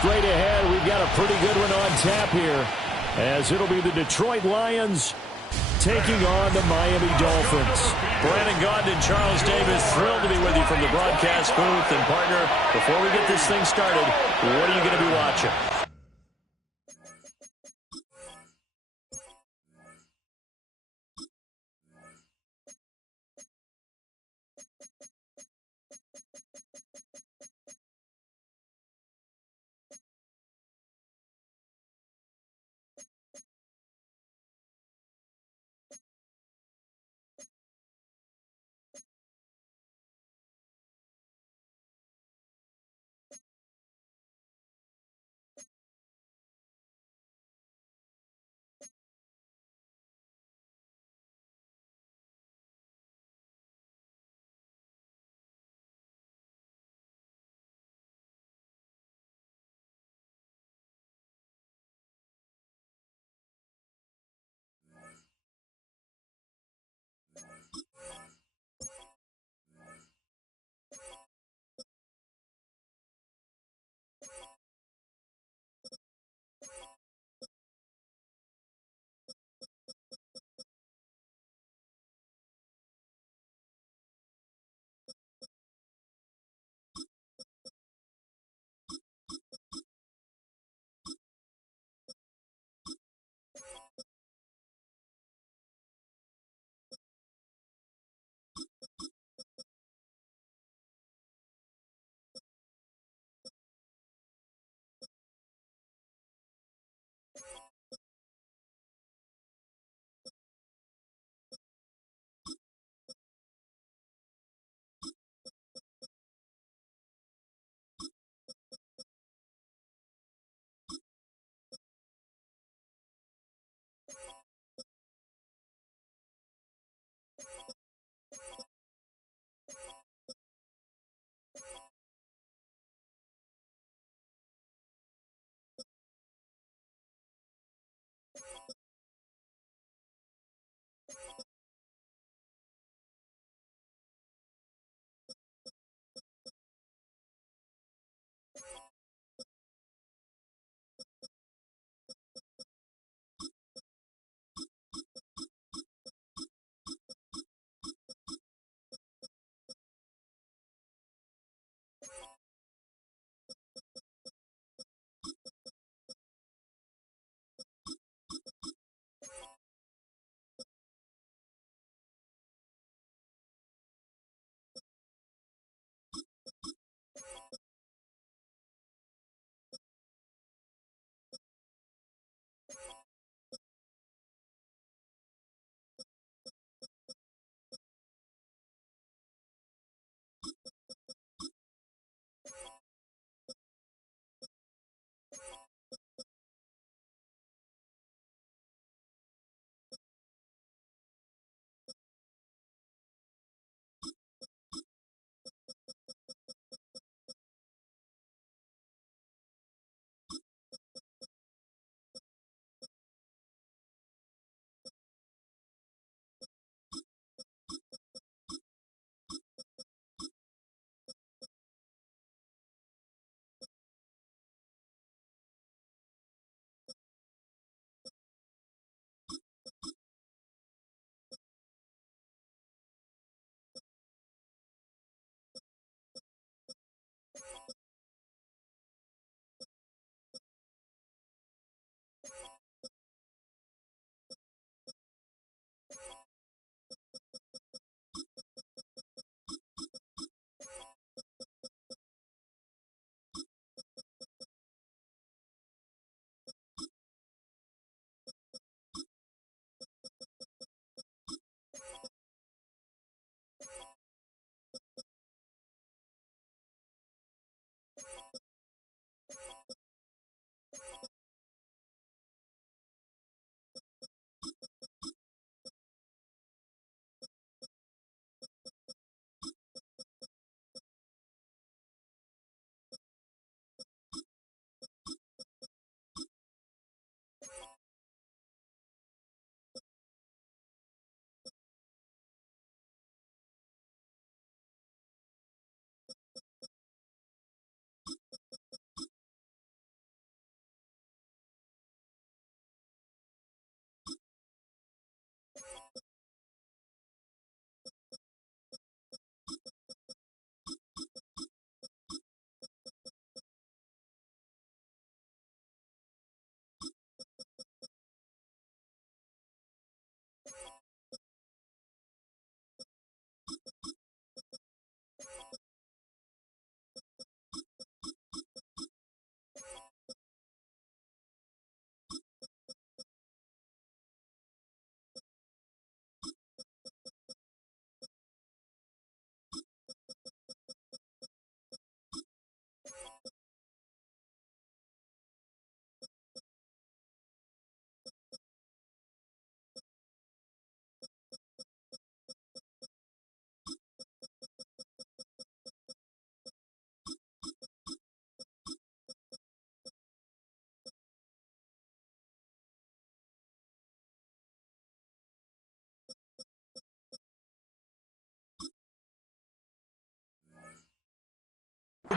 straight ahead. We've got a pretty good one on tap here, as it'll be the Detroit Lions taking on the Miami Dolphins. Brandon Gaudin and Charles Davis, thrilled to be with you from the broadcast booth. And, partner, before we get this thing started, what are you going to be watching?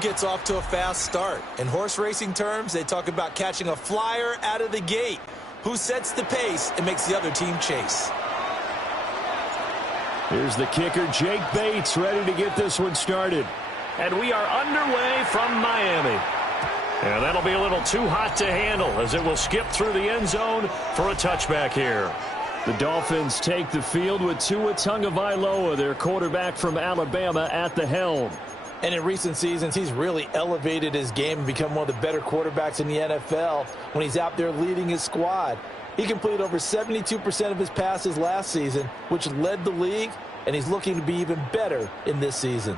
Gets off to a fast start. In horse racing terms, they talk about catching a flyer out of the gate. Who sets the pace and makes the other team chase? Here's the kicker, Jake Bates, ready to get this one started. And we are underway from Miami. And that'll be a little too hot to handle as it will skip through the end zone for a touchback here. The Dolphins take the field with Tua Tagovailoa, their quarterback from Alabama, at the helm. And in recent seasons, he's really elevated his game and become one of the better quarterbacks in the NFL when he's out there leading his squad. He completed over 72% of his passes last season, which led the league, and he's looking to be even better in this season.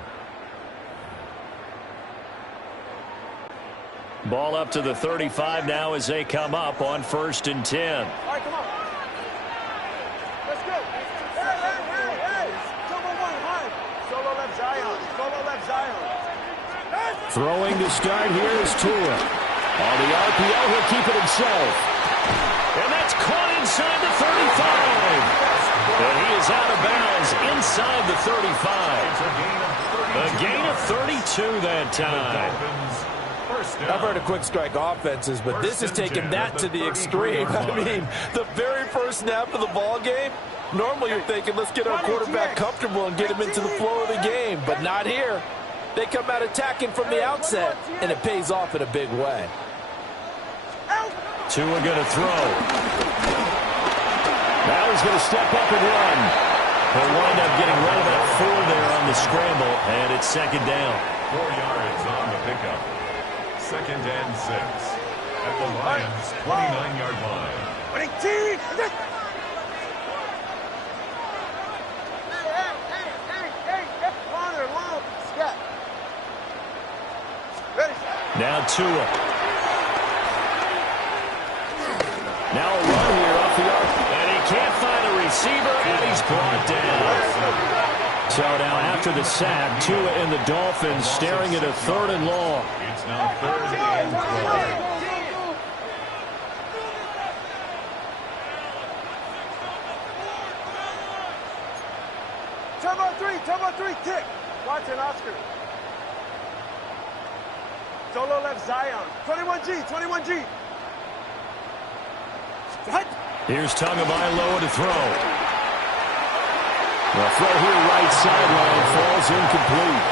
Ball up to the 35 now as they come up on 1st and 10. All right, come on. Let's go. Hey. Double one, high. Solo left Zion. Solo left Zion. Throwing to start here is Tua. On the RPO, he'll keep it himself. And that's caught inside the 35. And he is out of bounds inside the 35. A gain of 32 that time. I've heard of quick strike offenses, but this is taking that to the extreme. I mean, the very first snap of the ball game, normally you're thinking, let's get our quarterback comfortable and get him into the flow of the game, but not here. They come out attacking from the outset, and it pays off in a big way. Tua going to throw. Now he's going to step up and run. He'll wind up getting right about 4 there on the scramble, and it's 2nd down. 4 yards on the pickup. 2nd and 6 at the Lions' 29-yard line. Now Tua. Now a run here off the arc. And he can't find a receiver, and he's brought down. So now after the sack, Tua and the Dolphins staring at a 3rd and long. It's now 3rd and 12. Turbo 3, tick. Watson, Oscar. Solo left Zion. 21G. Here's Tagovailoa to throw. The throw here right sideline falls incomplete.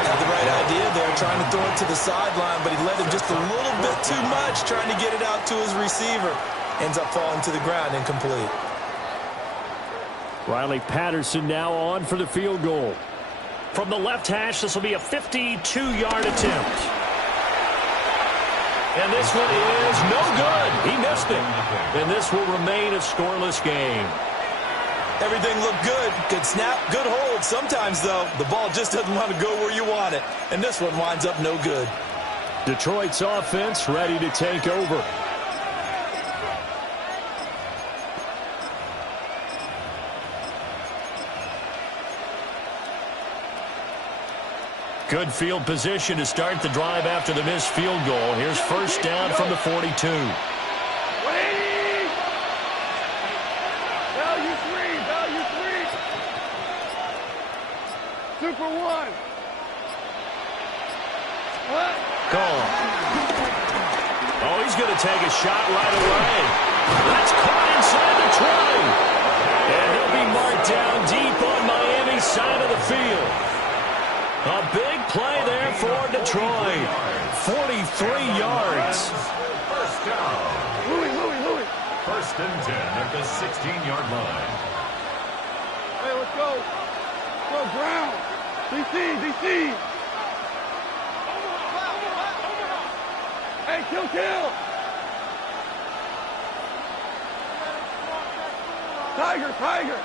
Had the right idea there, trying to throw it to the sideline, but he led him just a little bit too much, trying to get it out to his receiver. Ends up falling to the ground, incomplete. Riley Patterson now on for the field goal. From the left hash, this will be a 52-yard attempt. And this one is no good. He missed it. And this will remain a scoreless game. Everything looked good. Good snap, good hold. Sometimes, though, the ball just doesn't want to go where you want it. And this one winds up no good. Detroit's offense ready to take over. Good field position to start the drive after the missed field goal. Here's 1st down from the 42. Value 3. Super 1. Gone. Oh, he's going to take a shot right away. That's caught inside the 20. And he'll be marked down deep on Miami's side of the field. A big play there for Detroit. 43 yards. 1st down. Louis. 1st and 10 at the 16-yard line. Hey, let's go. Go, Brown. DC. Hey, kill. Tiger.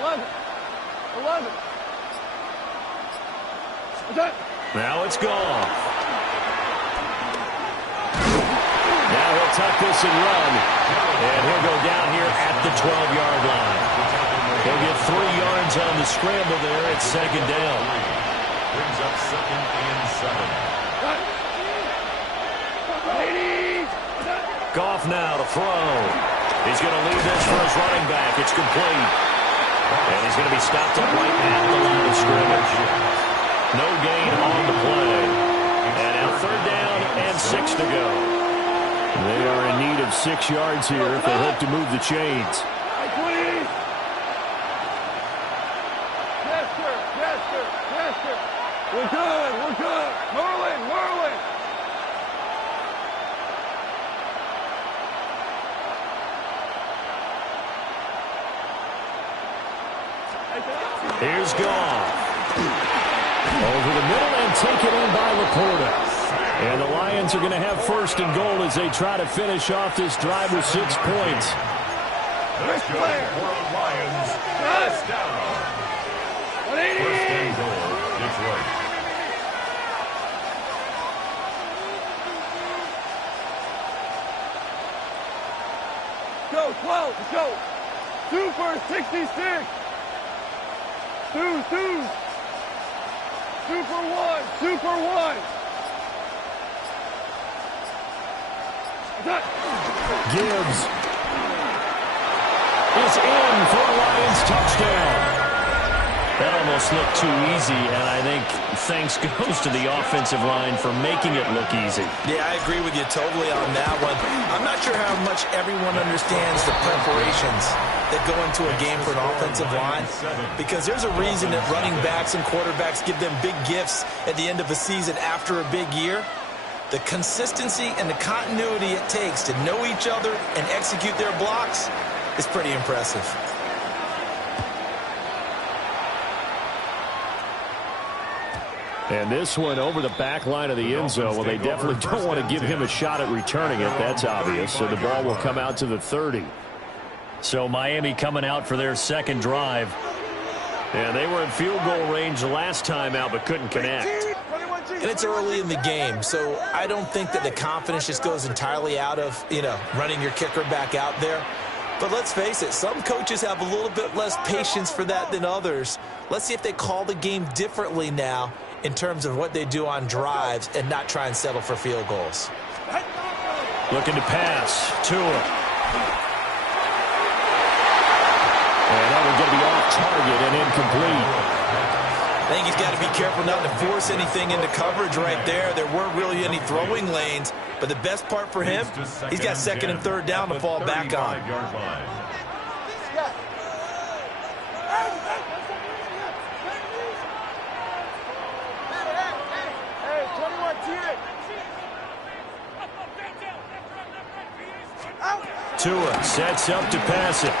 11. Now it's gone. Now he'll tuck this and run. And he'll go down here at the 12-yard line. He'll get 3 yards on the scramble there at 2nd down. Brings up 2nd and 7. Goff now to throw. He's going to leave this for his running back. It's complete. And he's going to be stopped up right at the line of scrimmage. No gain on the play. 6 to go. They are in need of 6 yards here if they hope to move the chains. We're good. Merlin. Here's Goff. Over the middle and taken in by Laporta. And the Lions are going to have first and goal as they try to finish off this drive with 6 points. That's good for the Lions. First down. First and goal, Detroit. Go, 12, let's go. 2 for 66. 2 for 1. 2 for 1. Gibbs is in for a Lions touchdown. That almost looked too easy, and I think thanks goes to the offensive line for making it look easy. Yeah, I agree with you totally on that one. I'm not sure how much everyone understands the preparations that go into a game for an offensive line, because there's a reason that running backs and quarterbacks give them big gifts at the end of a season after a big year. The consistency and the continuity it takes to know each other and execute their blocks is pretty impressive. And this one over the back line of the end zone. Well, they definitely don't want to give him a shot at returning it. That's obvious. So the ball will come out to the 30. So Miami coming out for their second drive. And they were in field goal range last time out but couldn't connect. And it's early in the game, so I don't think that the confidence just goes entirely out of, running your kicker back out there. But let's face it, some coaches have a little bit less patience for that than others. Let's see if they call the game differently now in terms of what they do on drives and not try and settle for field goals. Looking to pass. Tua. And that one's going to be off target and incomplete. I think he's got to be careful not to force anything into coverage right there. There weren't really any throwing lanes, but the best part for him, he's got second and third down to fall back on. Tua sets up to pass it.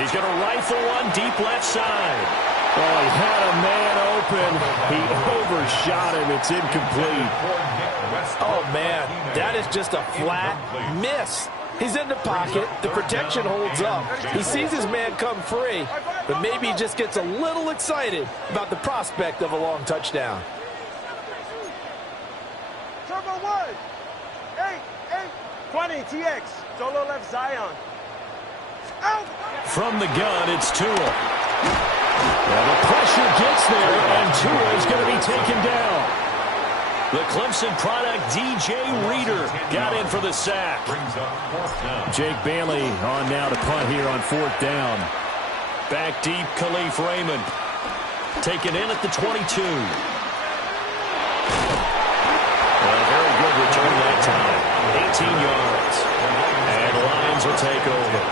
He's going to rifle one deep left side. Oh, he had a man open. He overshot him. It's incomplete. Oh, man, that is just a flat miss. He's in the pocket. The protection holds up. He sees his man come free, but maybe he just gets a little excited about the prospect of a long touchdown. Turbo 1. 20, TX. Solo left Zion. Out. From the gun, it's Tua. Well, the pressure gets there, and Tua is going to be taken down. The Clemson product, DJ Reader, got in for the sack. Jake Bailey on now to punt here on 4th down. Back deep, Khalif Raymond. Taken in at the 22. Very good return that time. 18 yards. And the Lions will take over.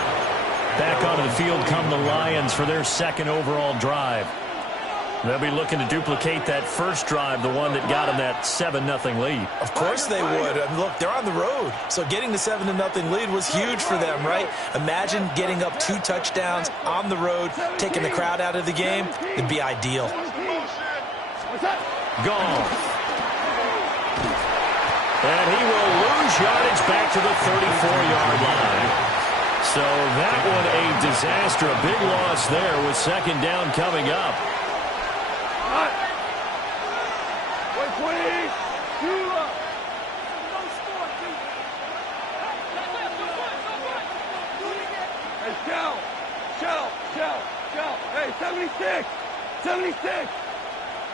Back onto the field come the Lions for their second overall drive. They'll be looking to duplicate that first drive, the one that got them that 7-0 lead. Of course they would. And look, they're on the road. So getting the 7-0 lead was huge for them, right? Imagine getting up 2 touchdowns on the road, taking the crowd out of the game. It'd be ideal. Gone. And he will lose yardage back to the 34-yard line. So that one a disaster. A big loss there with second down coming up. Hey, 76. 76.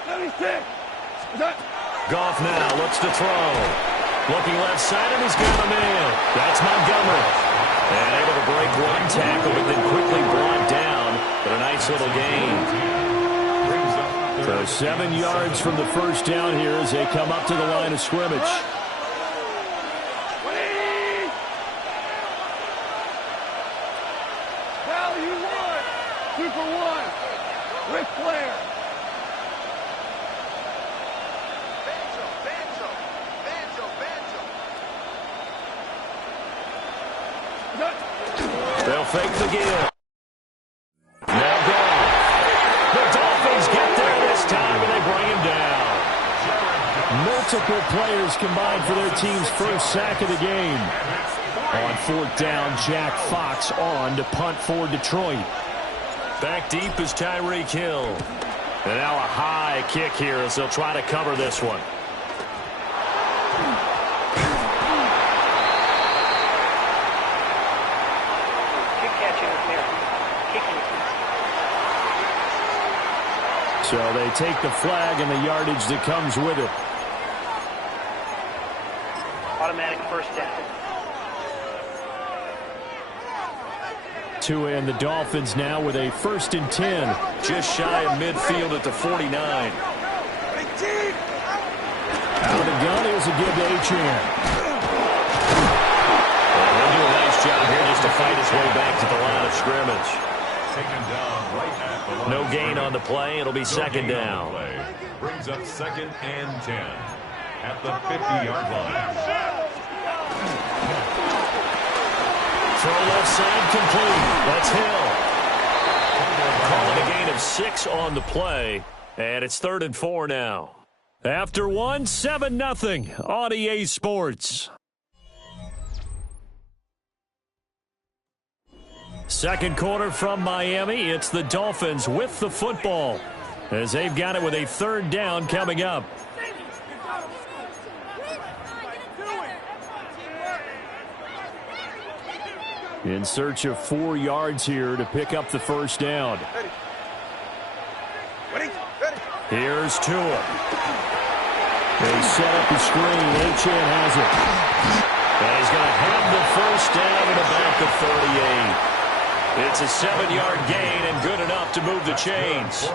76. Goff now looks to throw. Looking left side, and he's got a man. That's Montgomery. And able to break one tackle, but then quickly brought down. But a nice little gain. So 7 yards from the first down here as they come up to the line of scrimmage. Value one. 2 for 1. Ric Flair. They'll fake the give. Now gone. The Dolphins get there this time, and they bring him down. Multiple players combined for their team's first sack of the game. On 4th down, Jack Fox on to punt for Detroit. Back deep is Tyreek Hill. And now a high kick here as they'll try to cover this one. So they take the flag and the yardage that comes with it. Automatic first down. Tua and the Dolphins now with a 1st and 10. Just shy of midfield at the 49. Out of the gun, here's a give to Achane. They'll do a nice job here just to fight his way back to the line of scrimmage. No gain on the play. It'll be 2nd down. Brings up 2nd and 10 at the 50-yard line. Throw left side complete. That's Hill. Calling a gain of 6 on the play. And it's 3rd and 4 now. After 1, 7-0 on EA Sports. Second quarter from Miami. It's the Dolphins with the football as they've got it with a 3rd down coming up. In search of 4 yards here to pick up the first down. Here's Tua. They set up the screen. Achane has it. And he's going to have the first down at about the 38. It's a 7-yard gain and good enough to move the chains.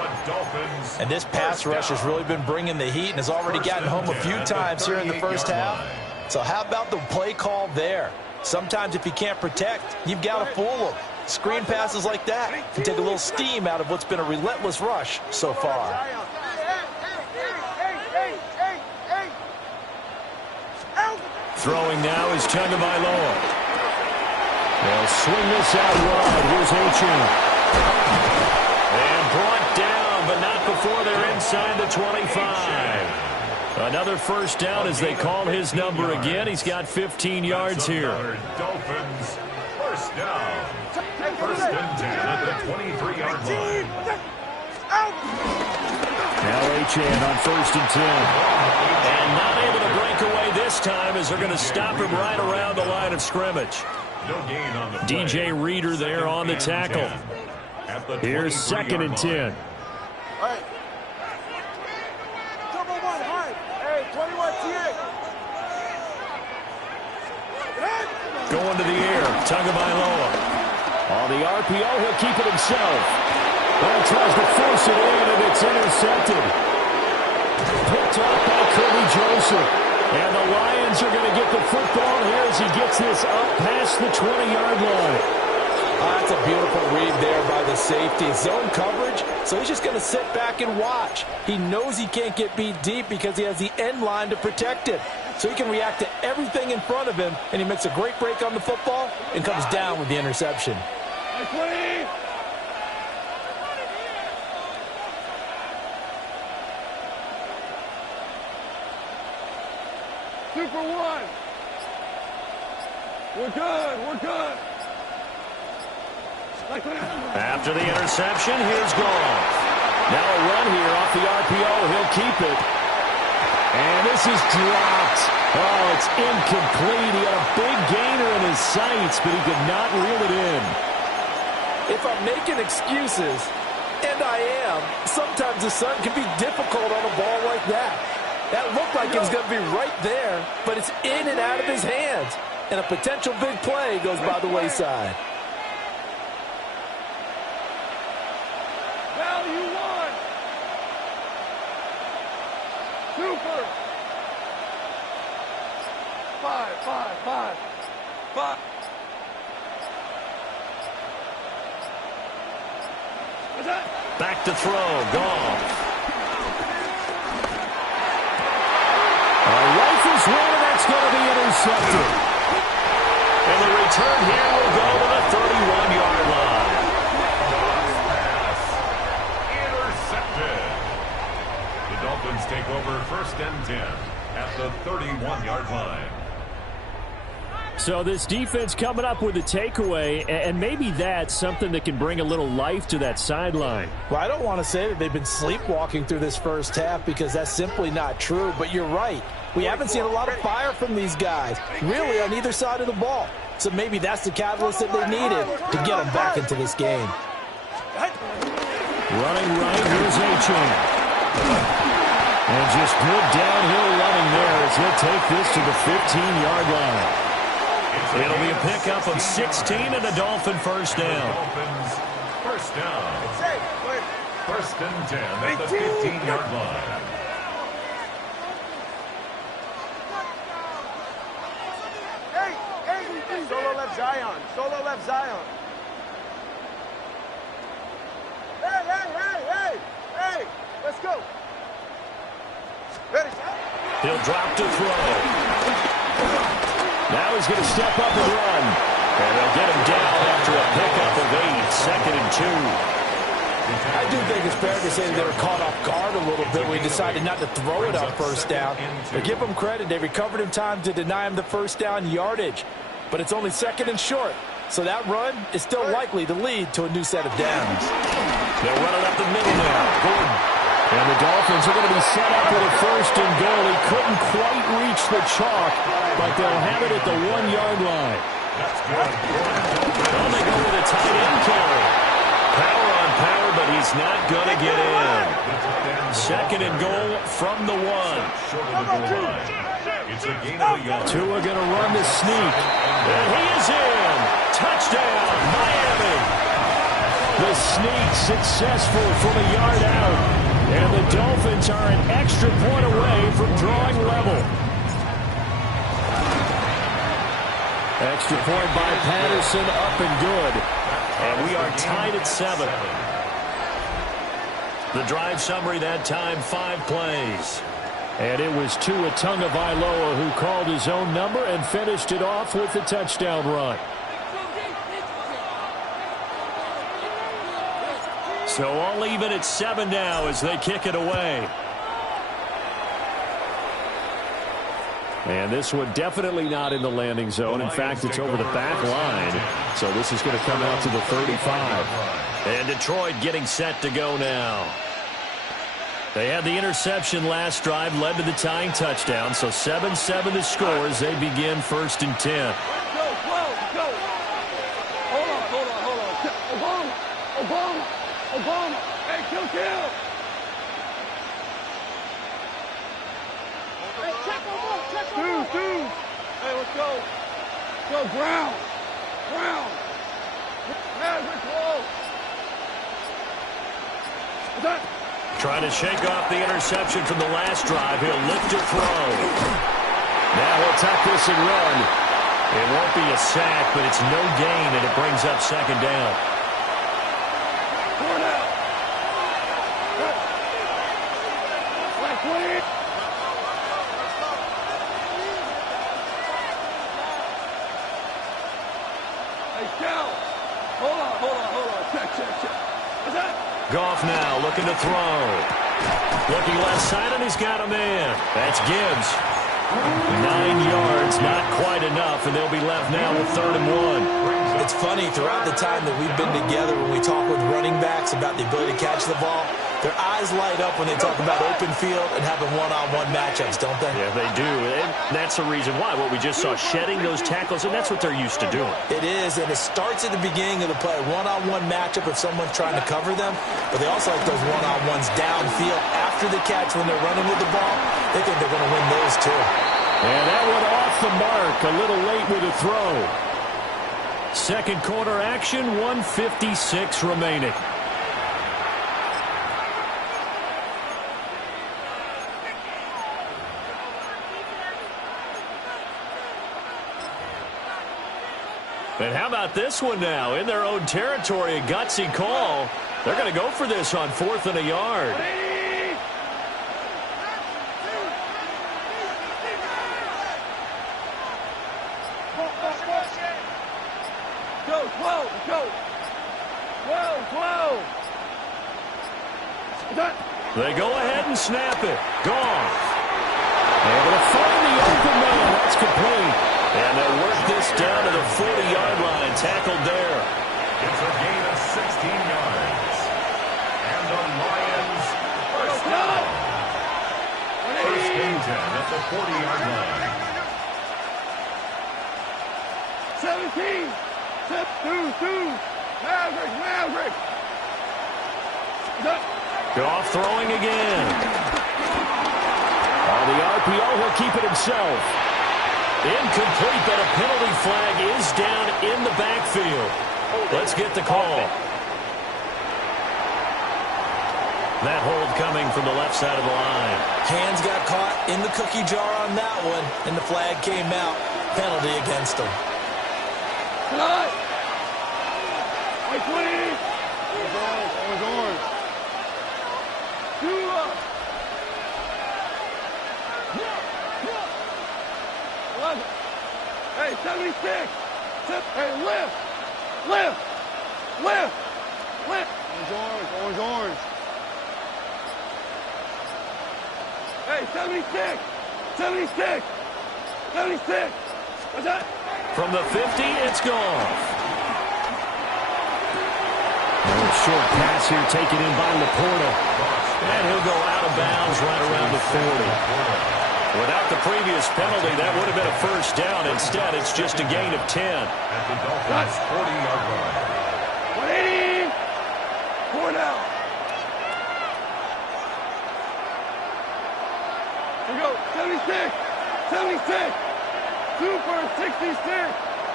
And this pass rush has really been bringing the heat and has already gotten home a few times here in the first half. So how about the play call there? Sometimes if you can't protect, you've got to fool them. Screen passes like that can take a little steam out of what's been a relentless rush so far. Throwing now is Tagovailoa. They'll swing this out wide. Here's Achane. And brought down, but not before they're inside the 25. Another first down as they call his number again. He's got 15 yards here. Dolphins, first down. 1st and 10 at the 23-yard line. Now Achane on 1st and 10. And not able to break away this time as they're going to stop him right around the line of scrimmage. No gain on the play. DJ Reader there on the tackle. Here's 2nd and 10. Hey. Double 1 high. Hey, 21 TA. Going to the air. Tagovailoa. On the RPO, he'll keep it himself. Well, he tries to force it in, and it's intercepted. Picked off by Kirby Joseph. And the Lions are going to get the football here as he gets this up past the 20-yard line. That's a beautiful read there by the safety. Zone coverage, so he's just going to sit back and watch. He knows he can't get beat deep because he has the end line to protect it. So he can react to everything in front of him, and he makes a great break on the football and comes down with the interception. Hey, 2 for 1. We're good. We're good. After the interception, here's Goff. Now a run here off the RPO. He'll keep it. And this is dropped. Oh, it's incomplete. He had a big gainer in his sights, but he could not reel it in. If I'm making excuses, and I am, sometimes the sun can be difficult on a ball like that. That looked like it was going to be right there, but it's in and out of his hands. And a potential big play goes by the wayside. Value 1. Super. 5, 5, 5, 5. Back to throw. Goff. Rifles one, and that's going to be intercepted. And the return here will go to the 31-yard line. Intercepted. The Dolphins take over 1st and 10 at the 31-yard line. So this defense coming up with a takeaway, and maybe that's something that can bring a little life to that sideline. Well, I don't want to say that they've been sleepwalking through this first half because that's simply not true, but you're right. We haven't seen a lot of fire from these guys, really, on either side of the ball. So maybe that's the catalyst that they needed to get them back into this game. Running right, here's A-Chain. And just good downhill running there as he'll take this to the 15-yard line. It'll be a pickup of 16 and a Dolphin first down. Dolphins first down. 1st and 10 at the 15-yard line. Solo left Zion. Solo left Zion. Hey. Let's go. Ready? He'll drop to throw. Now he's going to step up and run. And they'll get him down after a pickup of 8, 2nd and 2. I do think it's fair to say that they were caught off guard a little bit when he decided not to throw it on first down. But give them credit. They recovered in time to deny him the first down yardage. But it's only 2nd and short. So that run is still likely to lead to a new set of downs. They'll run it up the middle now. Gordon. And the Dolphins are going to be set up with a 1st and goal. He couldn't quite reach the chalk, but they'll have it at the 1-yard line. That's good. Well, they go with a tight end carry. Power on power, but he's not going to get in. 2nd and goal from the 1. Short of the goal line. It's a gain of a yard. Tua going to run the sneak. And he is in. Touchdown, Miami. The sneak successful from a yard out. And the Dolphins are an extra point away from drawing level. Extra point by Patterson, up and good. And we are tied at 7. The drive summary that time, 5 plays. And it was Tua Tagovailoa who called his own number and finished it off with the touchdown run. So all even at 7 now as they kick it away. And this one definitely not in the landing zone. In fact, it's over the back line. So this is going to come out to the 35. And Detroit getting set to go now. They had the interception last drive, led to the tying touchdown. So 7-7 the score as they begin 1st and 10. Go. Hold on. Obama. Hey, kill. Hey, check on. Two. Hey, let's go. Go, Brown. Man, we're close. What's that? Trying to shake off the interception from the last drive. He'll lift to throw. Now he'll tuck this and run. It won't be a sack, but it's no gain, and it brings up 2nd down. Goff now looking to throw. Looking left side, and he's got a man. That's Gibbs. 9 yards, not quite enough, and they'll be left now with 3rd and 1. It's funny, throughout the time that we've been together, when we talk with running backs about the ability to catch the ball, their eyes light up when they talk about open field and having one-on-one matchups, don't they? Yeah, they do. And that's the reason why. What we just saw, shedding those tackles, and that's what they're used to doing. It is, and it starts at the beginning of the play. One-on-one matchup if someone's trying to cover them, but they also like those one-on-ones downfield after the catch when they're running with the ball. They think they're going to win those, too. And that one off the mark, a little late with a throw. 2nd quarter action, 1:56 remaining. And how about this one now? In their own territory, a gutsy call. They're going to go for this on 4th and a yard. Go, 12, go. 12. They go ahead and snap it. Gone. Able to find the open man. That's complete. And they'll work this down to the 40-yard line. Tackled there. It's a gain of 16 yards. And the Lions first down. First and 10 at the 40-yard line. 17. Step 2. Maverick. Goff throwing again. On the RPO, he'll keep it himself. Incomplete, but a penalty flag is down in the backfield. Let's get the call. That hold coming from the left side of the line. Hands got caught in the cookie jar on that one, and the flag came out. Penalty against him. Tonight. 20. It was orange. 2 up. 11. Hey, 76. Hey, lift. Orange. Hey, 76. What's that? From the 50, it's gone. Short pass here taken in by Laporta. And he'll go out of bounds right around the 40. Without the previous penalty, that would have been a first down. Instead, it's just a gain of 10. At the Dolphins' 40-yard line. 180. 4 down. Here we go. 76. Super 66.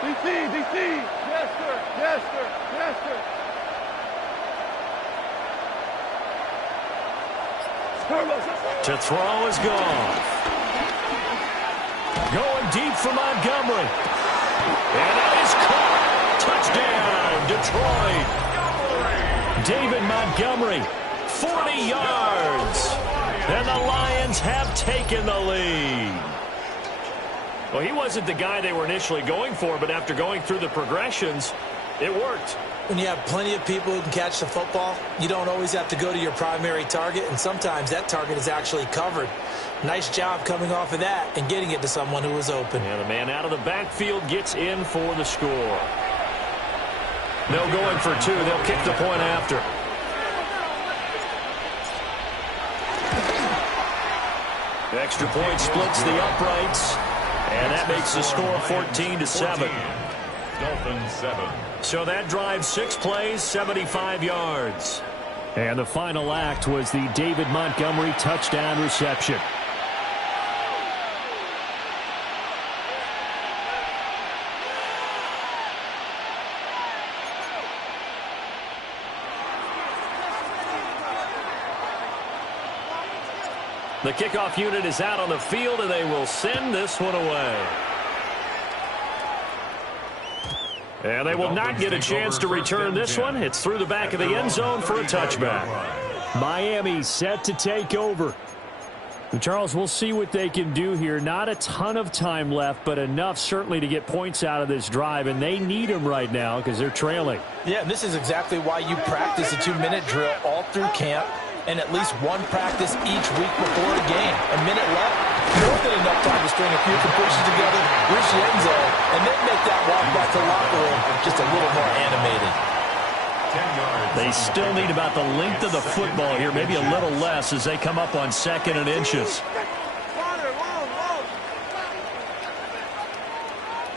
DC. Yes, sir. To throw is gone. Going deep for Montgomery. And that is caught. Touchdown, Detroit. David Montgomery, 40 yards. And the Lions have taken the lead. Well, he wasn't the guy they were initially going for, but after going through the progressions, it worked. When you have plenty of people who can catch the football, you don't always have to go to your primary target, and sometimes that target is actually covered. Nice job coming off of that and getting it to someone who was open. And the man out of the backfield gets in for the score. They'll go in for 2. They'll kick the point after. The extra point splits the uprights, and that makes the score 14-7. Dolphins 7. So that drive 6 plays, 75 yards. And the final act was the David Montgomery touchdown reception. The kickoff unit is out on the field, and they will send this one away. And they will not get a chance to return this one. It's through the back of the end zone for a touchback. Miami set to take over. And Charles, we'll see what they can do here. Not a ton of time left, but enough certainly to get points out of this drive, and they need them right now because they're trailing. Yeah, and this is exactly why you practice a 2-minute drill all through camp and at least one practice each week before a game. A minute left, more than enough time to string a few completions together, reach the end zone, and then make that walk back to the locker room just a little more animated. They still need about the length of the football here, maybe a little less as they come up on 2nd and inches.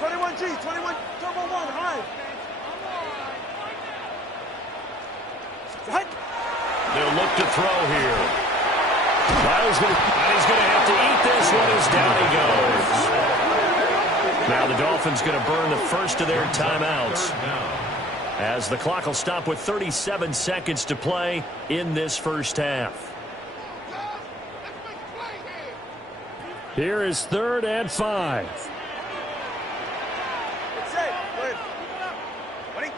21G, 21, turbo 1, high. They'll look to throw here. He's going to have to eat this one as down he goes. Now the Dolphins going to burn the first of their timeouts, as the clock will stop with 37 seconds to play in this first half. Here is 3rd and 5.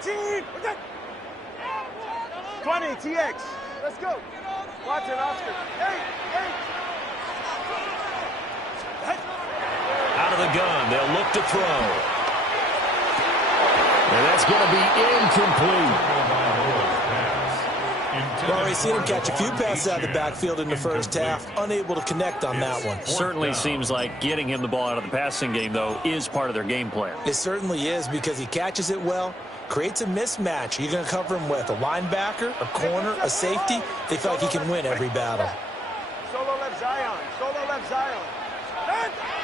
18. 20, TX. Let's go. Watch it, Oscar. 8. Out of the gun, they'll look to throw. And that's going to be incomplete. Well, we've seen him catch a few passes out of the backfield in the first half, unable to connect on that one. Certainly seems like getting him the ball out of the passing game, though, is part of their game plan. It certainly is, because he catches it well, creates a mismatch. You're going to cover him with a linebacker, a corner, a safety. They feel like he can win every battle. Solo left Zion. Solo left Zion.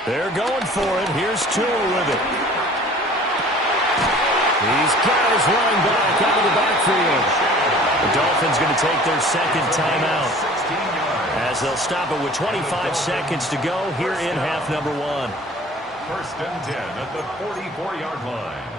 They're going for it. Here's Tua with it. He's got his running back out of the backfield. The Dolphins going to take their second timeout as they'll stop it with 25 seconds to go here in half number 1. First and 10 at the 44-yard line.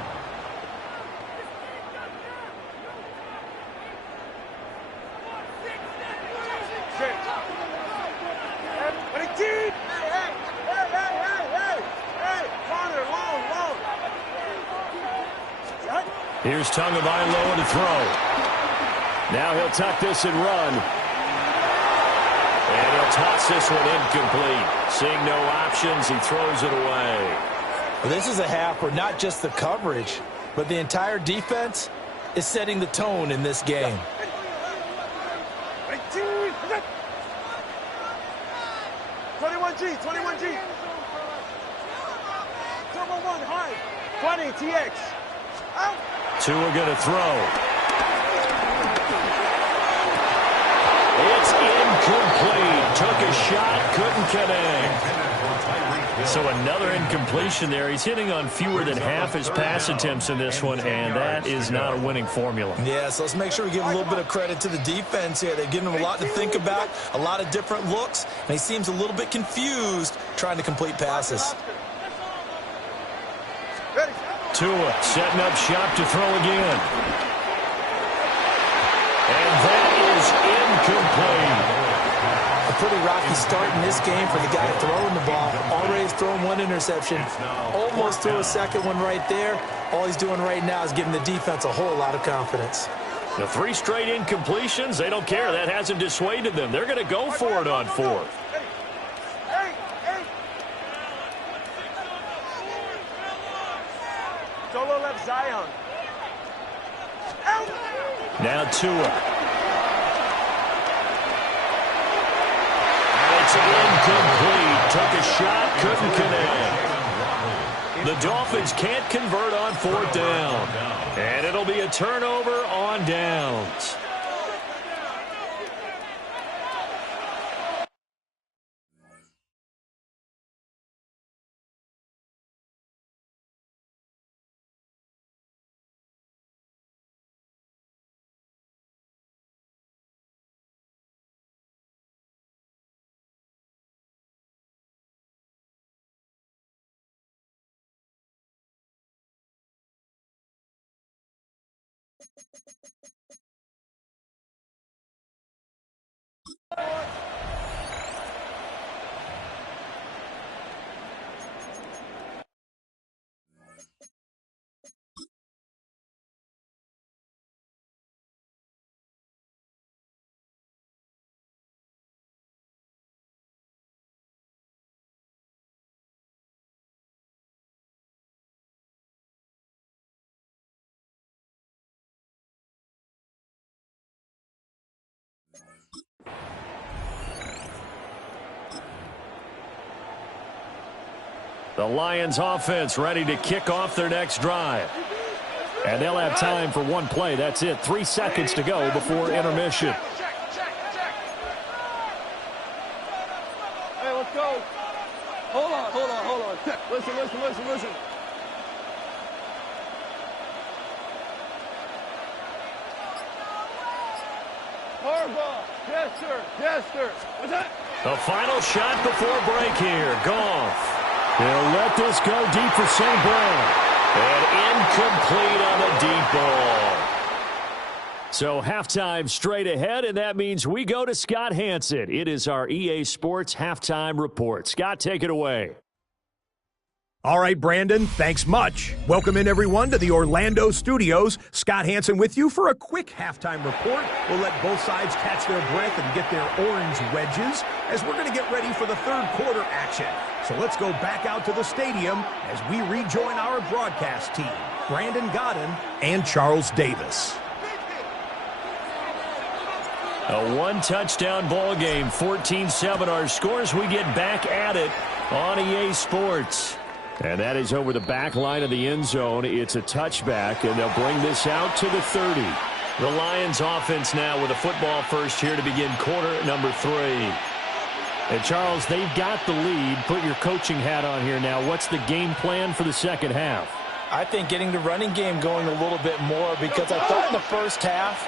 Here's Tagovailoa to throw. Now he'll tuck this and run. And he'll toss this one incomplete. Seeing no options, he throws it away. Well, this is a half where not just the coverage, but the entire defense is setting the tone in this game. 21G. Turbo 1, high. 20, TX. Out. Tua going to throw. It's incomplete. Took a shot, couldn't connect. So another incompletion there. He's hitting on fewer than half his pass attempts in this one, and that is not a winning formula. Yeah, so let's make sure we give a little bit of credit to the defense here. They've given him a lot to think about, a lot of different looks, and he seems a little bit confused trying to complete passes. Tua setting up shop to throw again. And that is incomplete. A pretty rocky start in this game for the guy throwing the ball. Already has thrown one interception. Almost threw a second one right there. All he's doing right now is giving the defense a whole lot of confidence. The 3 straight incompletions, they don't care. That hasn't dissuaded them. They're going to go for it on 4th. Solo left Zion. Now Tua. It's incomplete. Took a shot, couldn't connect. The Dolphins can't convert on 4th down. And it'll be a turnover on downs. The Lions offense ready to kick off their next drive. And they'll have time for one play. That's it. 3 seconds to go before intermission. Hey, let's go. Hold on. Listen. Harbaugh. Yes, sir. What's that? The final shot before break here. Goff. He'll let this go deep for St. Brown. And incomplete on the deep ball. So halftime straight ahead, and that means we go to Scott Hansen. It is our EA Sports Halftime Report. Scott, take it away. All right, Brandon, thanks much. Welcome in, everyone, to the Orlando studios. Scott Hansen with you for a quick halftime report. We'll let both sides catch their breath and get their orange wedges as we're going to get ready for the third quarter action. So let's go back out to the stadium as we rejoin our broadcast team, Brandon Godden and Charles Davis. A one-touchdown ball game, 14-7 our scores. We get back at it on EA Sports. And that is over the back line of the end zone. It's a touchback, and they'll bring this out to the 30. The Lions offense now with a football first here to begin quarter number 3. And Charles, they've got the lead. Put your coaching hat on here now. What's the game plan for the second half? I think getting the running game going a little bit more, because I thought in the first half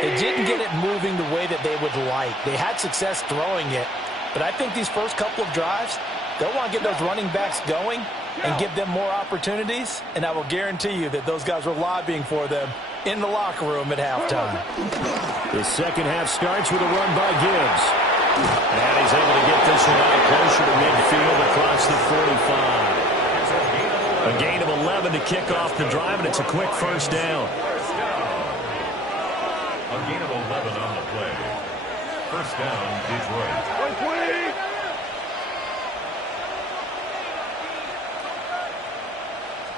they didn't get it moving the way that they would like. They had success throwing it, but I think these first couple of drives, they'll want to get those running backs going and give them more opportunities, and I will guarantee you that those guys were lobbying for them in the locker room at halftime. The second half starts with a run by Gibbs. And he's able to get this one out closer to midfield across the 45. A gain of 11 to kick off the drive, and it's a quick first down. A gain of 11 on the play. First down, Detroit. 120.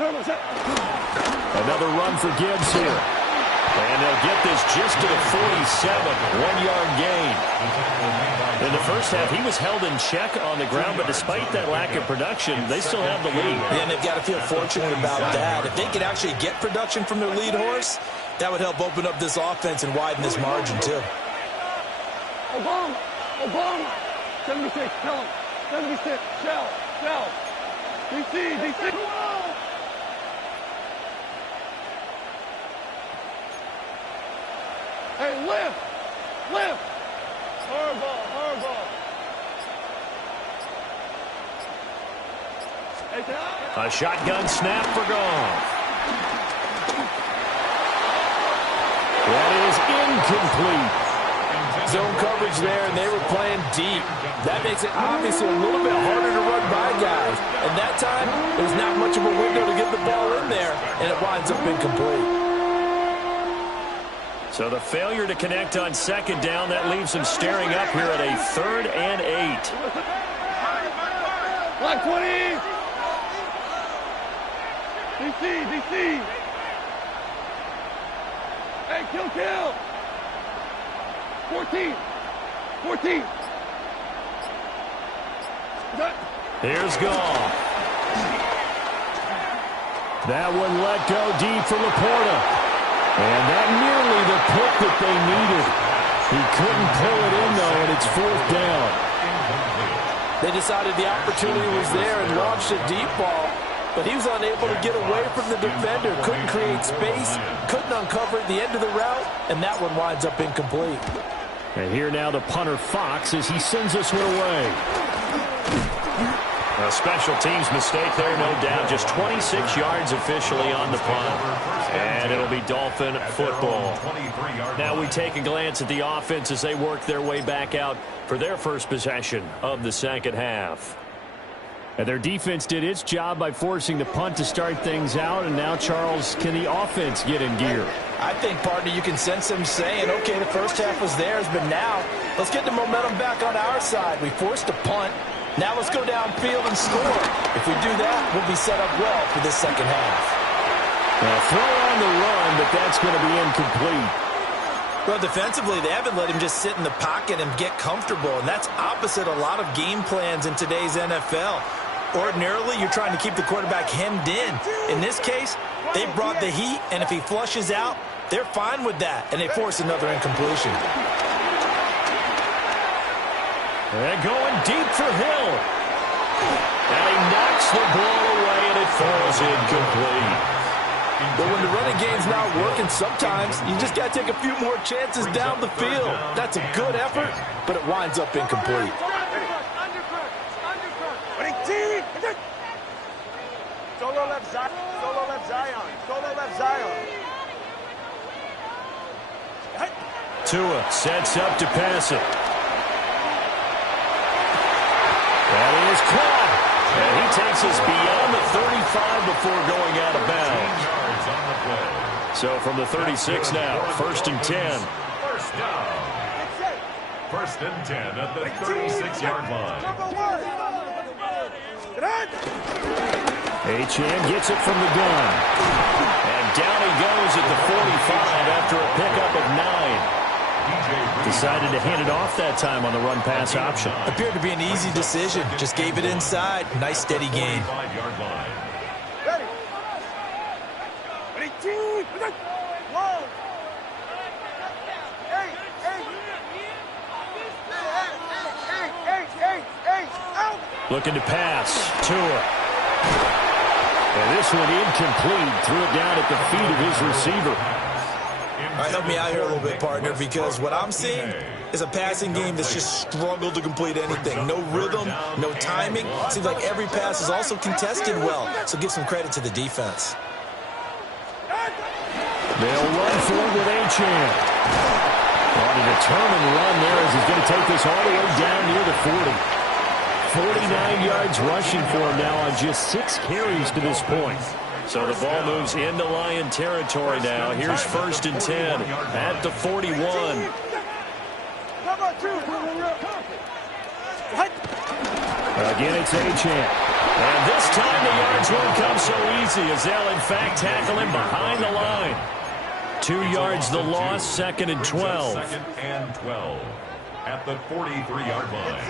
Another run for Gibbs here. And they'll get this just to the 47, 1-yard gain. In the first half, he was held in check on the ground, but despite that lack of production, they still have the lead. And they've got to feel fortunate about that. If they could actually get production from their lead horse, that would help open up this offense and widen this margin, too. Obama, 76, tell him, 76, shell, DC. Hey, lift. Hardball. A shotgun snap for Goff. That is incomplete. Zone coverage there, and they were playing deep. That makes it obviously a little bit harder to run by guys. And that time, there's not much of a window to get the ball in there, and it winds up incomplete. So the failure to connect on second down, that leaves them staring up here at a 3rd and 8. Black 20. DC. Hey, kill. 14. Here's Goff. That one let go deep for Laporta. And that nearly the pick that they needed. He couldn't pull it in, though, and it's 4th down. They decided the opportunity was there and launched a deep ball, but he was unable to get away from the defender, couldn't create space, couldn't uncover at the end of the route, and that one winds up incomplete. And here now the punter Fox as he sends this one away. A special teams mistake there, no doubt. Just 26 yards officially on the punt. And it'll be Dolphin football. Now we take a glance at the offense as they work their way back out for their first possession of the second half. And their defense did its job by forcing the punt to start things out. And now, Charles, can the offense get in gear? I think, partner, you can sense them saying, okay, the first half was theirs, but now let's get the momentum back on our side. We forced a punt. Now let's go downfield and score. If we do that, we'll be set up well for this second half. Throw on the run, but that's going to be incomplete. Well, defensively, they haven't let him just sit in the pocket and get comfortable, and that's opposite a lot of game plans in today's NFL. Ordinarily, you're trying to keep the quarterback hemmed in. In this case, they brought the heat, and if he flushes out, they're fine with that, and they force another incompletion. And going deep for Hill. And he knocks the ball away, and it falls incomplete. But when the running game's not working, sometimes you just got to take a few more chances down the field. That's a good effort, but it winds up incomplete. Solo left Zion. Tua sets up to pass it. That is caught. And he takes us beyond the 35 before going out of bounds. So from the 36 now, 1st and 10. First down. 1st and 10 at the 36-yard line. Achane gets it from the gun. And down he goes at the 45 after a pickup of 9. Decided to hand it off that time on the run-pass option. Appeared to be an easy decision. Just gave it inside. Nice steady gain. Ready. Ready, two, one. Eight, out. Looking to pass. Tua. And this one incomplete. Threw it down at the feet of his receiver. All right, help me out here a little bit, partner, because what I'm seeing is a passing game that's just struggled to complete anything. No rhythm, no timing. Seems like every pass is also contested well, so give some credit to the defense. They'll run forward with Achane. On a determined run there as he's going to take this all the way down near the 40. 49 yards rushing for him now on just 6 carries to this point. So the ball moves into Lion territory now. Here's 1st and 10 at the 41. Again, it's Achane. And this time the yards won't come so easy as they'll, in fact, tackle him behind the line. 2 yards the loss, 2nd and 12. 2nd and 12 at the 43-yard line.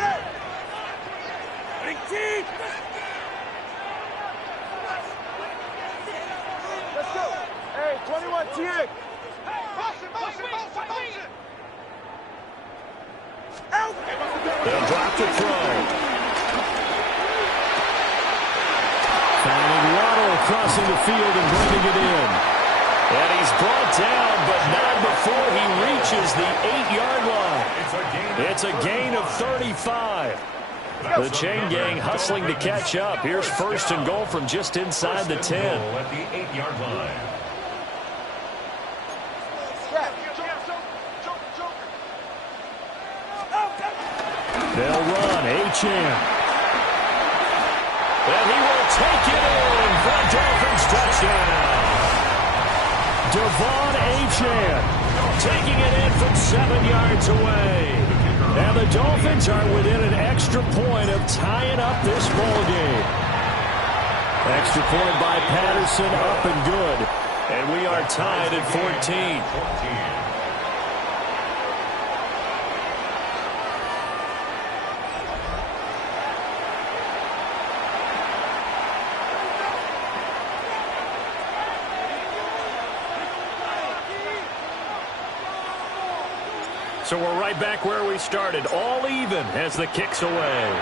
Let's go. Hey, 21 TX. Motion. Out. They'll drop the throw. Finding Waddle crossing the field and bringing it in. And he's brought down, but not before he reaches the 8-yard line. It's a gain of 35. The chain gang hustling to catch up. Here's 1st and goal from just inside the 10. At the 8-yard line. They'll run. Achane. And he will take it in for a Dolphins touchdown. Devon Achane taking it in from 7 yards away. And the Dolphins are within an extra point of tying up this ball game. Extra point by Patterson, up and good. And we are tied at 14. So we're right back where we started, all even as the kick's away.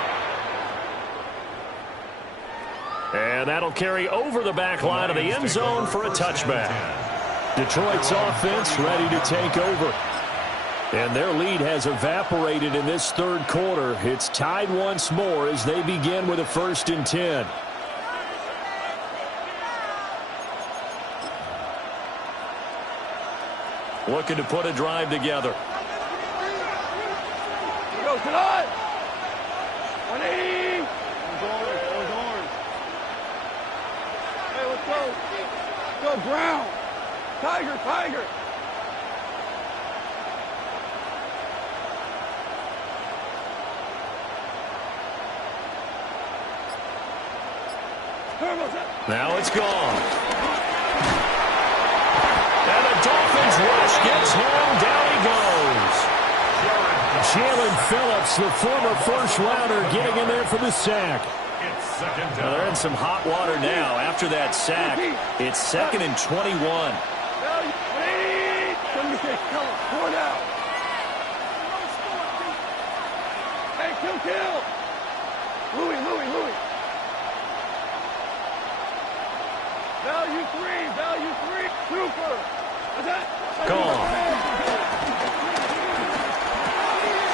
And that'll carry over the back line of the end zone for a touchback. Detroit's offense ready to take over. And their lead has evaporated in this 3rd quarter. It's tied once more as they begin with a 1st and 10. Looking to put a drive together. Go tonight. 180. Those orange. Hey, let's go. Go Brown. Tiger. Now it's gone. And the Dolphins rush gets him. Down he goes. Jalen Phillips, the former first-rounder, getting in there for the sack. Now they're in some hot water now after that sack. It's 2nd and 21. Hey, kill. Louis. Value three. Super. Gone.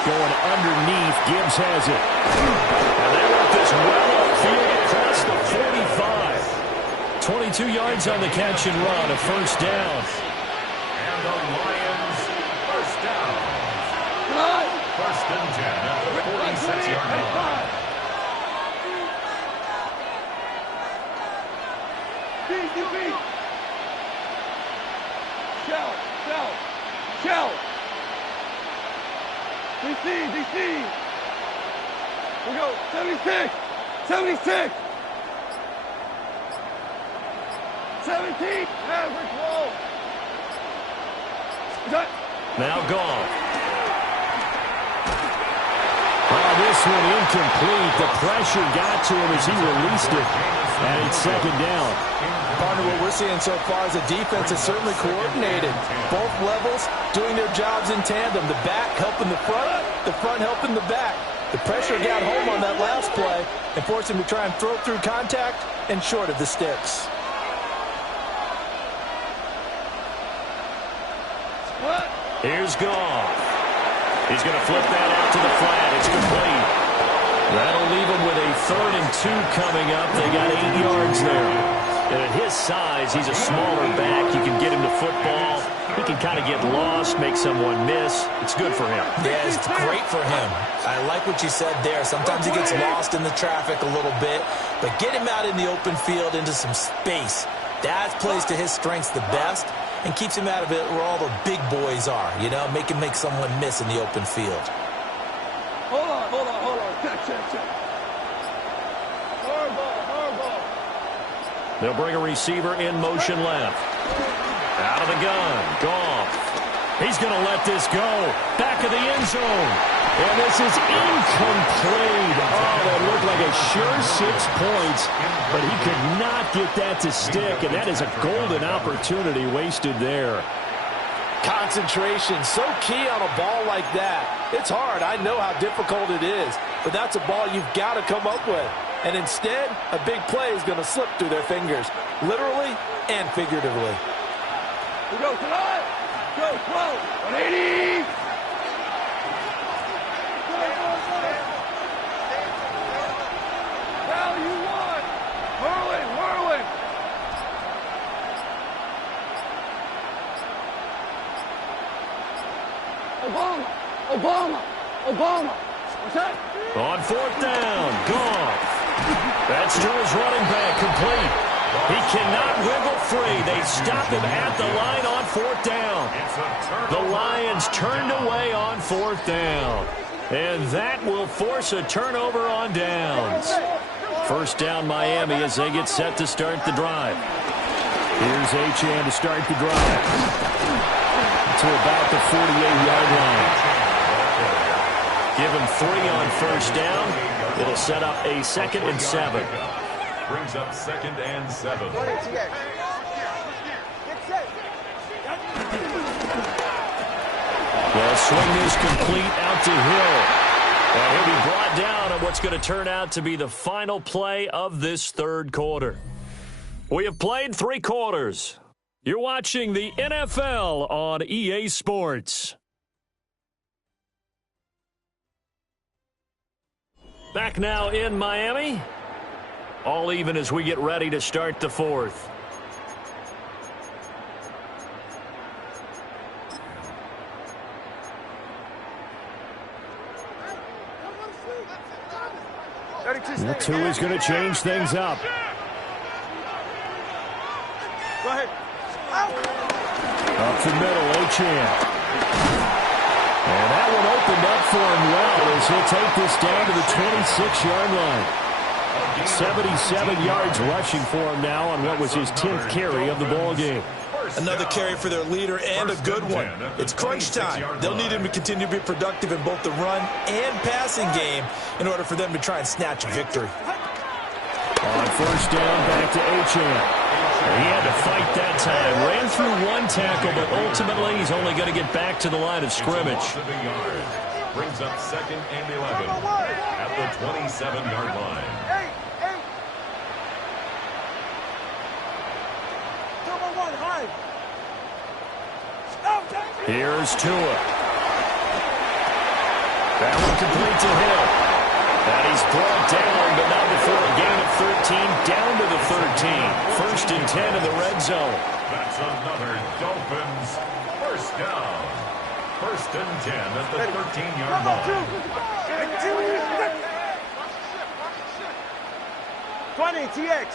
Going underneath. Gibbs has it. And they want this well upfield across the 45. 22 yards on the catch and run. A 1st down. And the Lions, 1st down. 1st and 10 at the 46-yard line. Shell. DC. We go. 76. 17. Average roll. Now gone. Oh, this one incomplete. The pressure got to him as he released it. And it's second down. Partner, what we're seeing so far is the defense is certainly coordinated. Both levels doing their jobs in tandem. The back helping the front helping the back. The pressure got home on that last play and forced him to try and throw through contact and short of the sticks. Here's Goff. He's going to flip that out to the flat. It's complete. That'll leave him with a 3rd and 2 coming up. They got 8 yards there. And at his size, he's a smaller back. You can get him to football. He can kind of get lost, make someone miss. It's good for him. Yeah, it's great for him. I like what you said there. Sometimes he gets lost in the traffic a little bit, but get him out in the open field into some space. That plays to his strengths the best and keeps him out of it where all the big boys are, you know, make someone miss in the open field. Hold on. Check. Hard ball. They'll bring a receiver in motion left. Out of the gun. Goff. He's going to let this go. Back of the end zone. And this is incomplete. Oh, that looked like a sure 6 points, but he could not get that to stick, and that is a golden opportunity wasted there. Concentration, so key on a ball like that. It's hard. I know how difficult it is, but that's a ball you've got to come up with. And instead, a big play is going to slip through their fingers, literally and figuratively. We go tonight. Go, 180. Now you won. Whirling. Obama. What's that? On 4th down, Goff. That's to his running back, complete. He cannot wiggle free. They stop him at the line on 4th down. The Lions turned away on 4th down. And that will force a turnover on downs. 1st down, Miami, as they get set to start the drive. Here's Achane to start the drive. To about the 48-yard line. Give him 3 on 1st down. It'll set up a 2nd and 7. Brings up 2nd and 7. The swing is complete out to Hill. And he'll be brought down on what's going to turn out to be the final play of this 3rd quarter. We have played 3 quarters. You're watching the NFL on EA Sports. Back now in Miami. All even as we get ready to start the 4th. The 2 is going to change things up. Go ahead. Up the middle, Achane. And that one opened up for him well as he'll take this down to the 26-yard line. 77 yards rushing for him now on what was his 10th carry of the ball game. Another carry for their leader and a good one. It's crunch time. They'll need him to continue to be productive in both the run and passing game in order for them to try and snatch a victory. On 1st down, back to Achane. He had to fight that time. Ran through 1 tackle, but ultimately he's only going to get back to the line of scrimmage. Brings up 2nd and 11 at the 27-yard line. Here's Tua. That one complete to Hill. And he's brought down, but not before a gain of 13, down to the 13. 1st and 10 in the red zone. That's another Dolphins 1st down. 1st and 10 at the 13-yard line. 20, TX.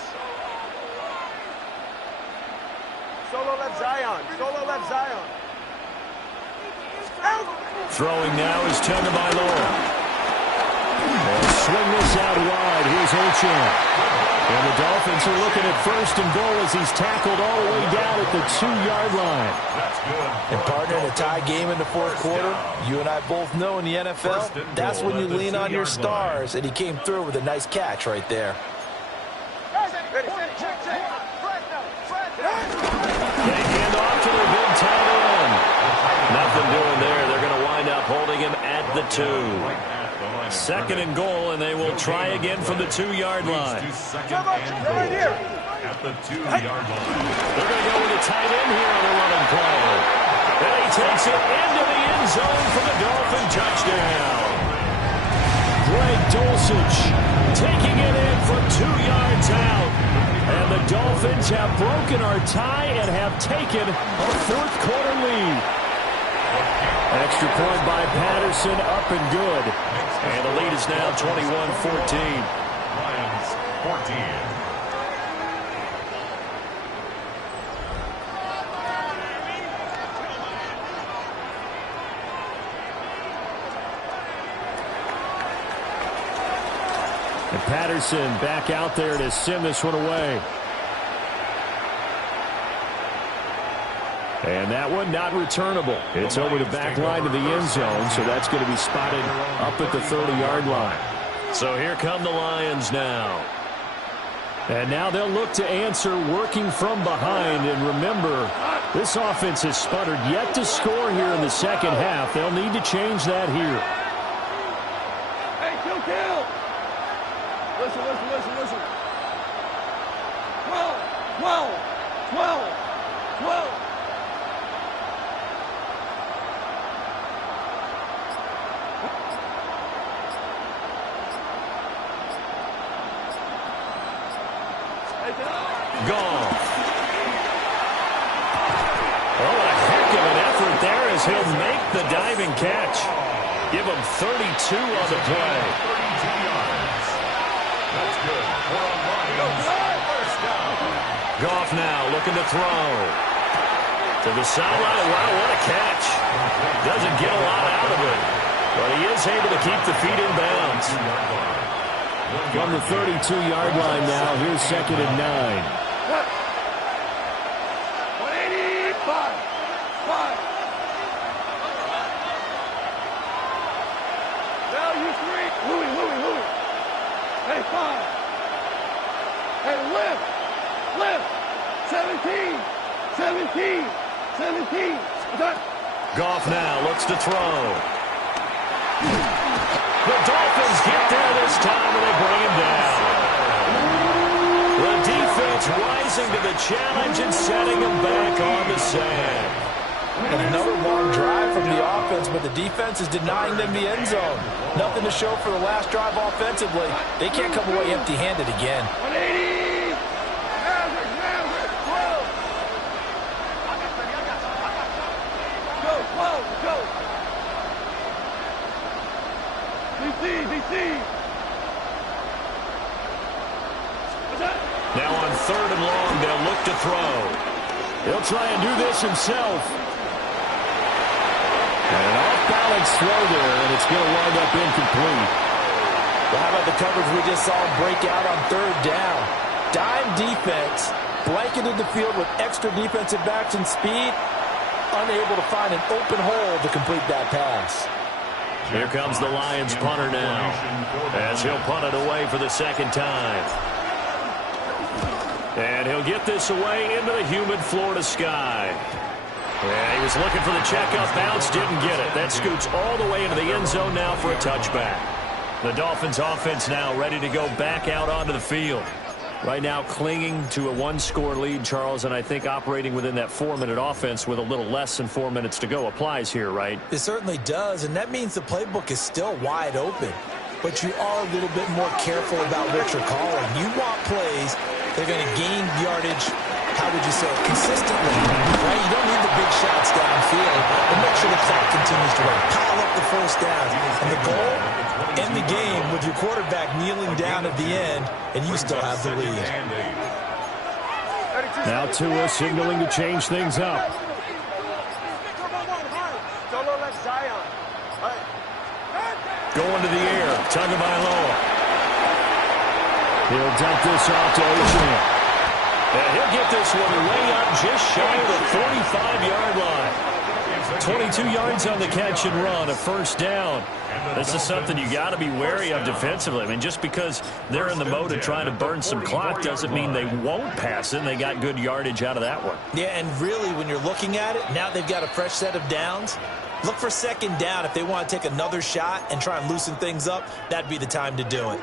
Solo left Zion. Solo left Zion. Throwing now is Tagovailoa. They'll swing this out wide. Here's Ochan. And the Dolphins are looking at 1st and goal as he's tackled all the way down at the 2-yard line. That's good. And partner, in a tie game in the 4th quarter, you and I both know in the NFL, that's when you lean on your stars, and he came through with a nice catch right there. Ready, check. They hand off to their big tight end. Nothing doing there. They're going to wind up holding him at the 2. 2nd and goal, and they will try again from the 2-yard line. Right here. At the 2-yard line. They're going to go with a tight end here on the running play. And he takes it into the end zone for the Dolphin touchdown. Greg Dulcich taking it in from 2 yards out. And the Dolphins have broken our tie and have taken a 4th quarter lead. Extra point by Patterson, up and good. And the lead is now 21-14. Lions 14. And Patterson back out there to send this one away. And that one not returnable. It's over the back line to the end zone, so that's going to be spotted up at the 30-yard line. So here come the Lions now. And now they'll look to answer working from behind. And remember, this offense has sputtered yet to score here in the second half. They'll need to change that here. Hey, kill. Listen. 12. Goff. Oh, what a heck of an effort there as he'll make the diving catch. Give him 32 on the play. 32 yards. That's good. For a Lions first down. Goff now looking to throw. To the sideline. Wow, what a catch. Doesn't get a lot out of it. But he is able to keep the feet in bounds. From the 32-yard line now, here's 2nd and 9. 185. 5. Value 3. Louis. Hey, 5. Hey, lift. 17. Goff now looks to throw. The Dolphins get there this time, and they bring him down. The defense rising to the challenge and setting him back on the sand. And another long drive from the offense, but the defense is denying them the end zone. Nothing to show for the last drive offensively. They can't come away empty-handed again. 180. Go. DC. Now on 3rd and long, they'll look to throw. He'll try and do this himself. And an off-balance throw there, and it's going to wind up incomplete. Well, how about the coverage we just saw him break out on 3rd down? Dime defense, blanketed the field with extra defensive backs and speed, unable to find an open hole to complete that pass. Here comes the Lions punter now, as he'll punt it away for the 2nd time. And he'll get this away into the humid Florida sky. Yeah, he was looking for the checkup bounce, didn't get it. That scoots all the way into the end zone now for a touchback. The Dolphins offense now ready to go back out onto the field. Right now clinging to a 1-score lead, Charles, and I think operating within that 4-minute offense with a little less than 4 minutes to go applies here, right? It certainly does, and that means the playbook is still wide open. But you are a little bit more careful about what you're calling. You want plays that are going to gain yardage, how would you say, consistently, right? You don't need the big shots downfield, but make sure the clock continues to run. Pile up the first down. And the goal, end the game with your quarterback kneeling down at the end, and you still have the lead. Now Tua signaling to change things up. Solo left Zion. Going to the air. Tagovailoa. He'll dump this off to Achane. And he'll get this one way up just shy of the 45-yard line. 22 yards on the catch and run, a first down. This is something you got to be wary of defensively. I mean, just because they're in the mode of trying to burn some clock doesn't mean they won't pass it. And they got good yardage out of that one. Yeah, and really, when you're looking at it, now they've got a fresh set of downs. Look for second down. If they want to take another shot and try and loosen things up, that'd be the time to do it.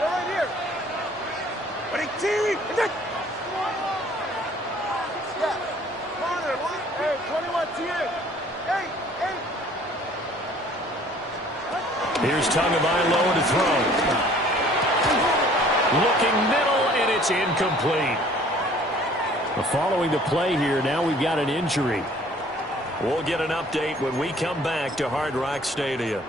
Right here. Yeah. Corner, one. Hey, 21 TA. Hey. Here's Tagovailoa to throw. Looking middle, and it's incomplete. Following the play here, now we've got an injury. We'll get an update when we come back to Hard Rock Stadium.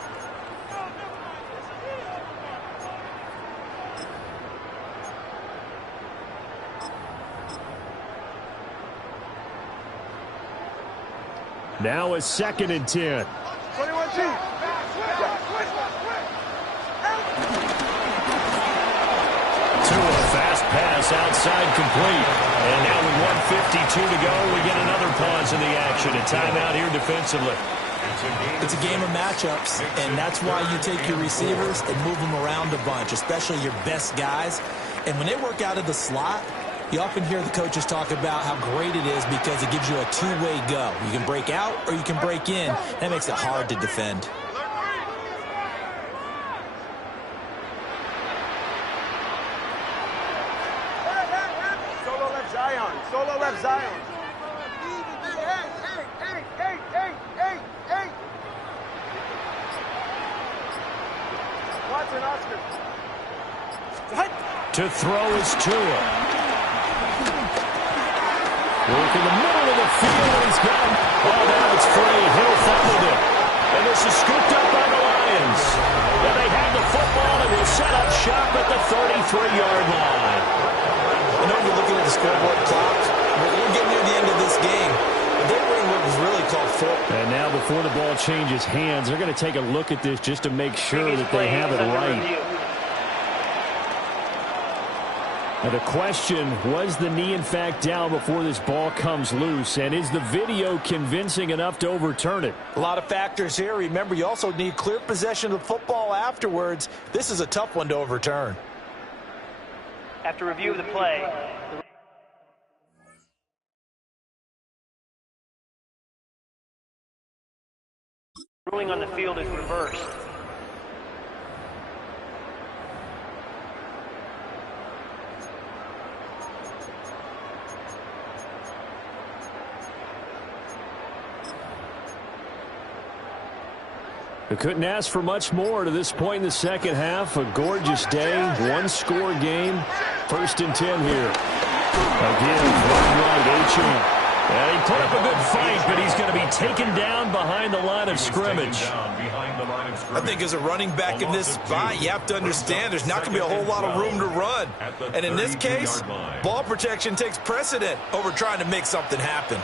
Now a 2nd and 10. 21-2. Fast pass outside complete. And now with 1:52 to go, we get another pause in the action. A timeout here defensively. It's a game of matchups, and that's why you take your receivers and move them around a bunch, especially your best guys. And when they work out of the slot, you often hear the coaches talk about how great it is because it gives you a two-way go. You can break out or you can break in. That makes it hard to defend. Solo left Zion. Hey. Watson, Oscar. To throw is Tua. Work in the middle of the field, and he's got him. Oh, now it's free. Hill fumbled it. And this is scooped up by the Lions. And they have the football and will set up shop at the 33-yard line. I know you're looking at the scoreboard clock. We're getting near the end of this game. They're running what was really called four. And now before the ball changes hands, they're going to take a look at this just to make sure that they have it right. Now the question, was the knee in fact down before this ball comes loose? And is the video convincing enough to overturn it? A lot of factors here. Remember, you also need clear possession of the football afterwards. This is a tough one to overturn. After review of the play, the ruling on the field is reversed. They couldn't ask for much more to this point in the second half. A gorgeous day, one-score game. 1st and 10 here. Again, right, Achane. And he put up a good fight, but he's going to be taken down behind the line of scrimmage. I think as a running back in this spot, you have to understand there's not going to be a whole lot of room to run. And in this case, ball protection takes precedent over trying to make something happen.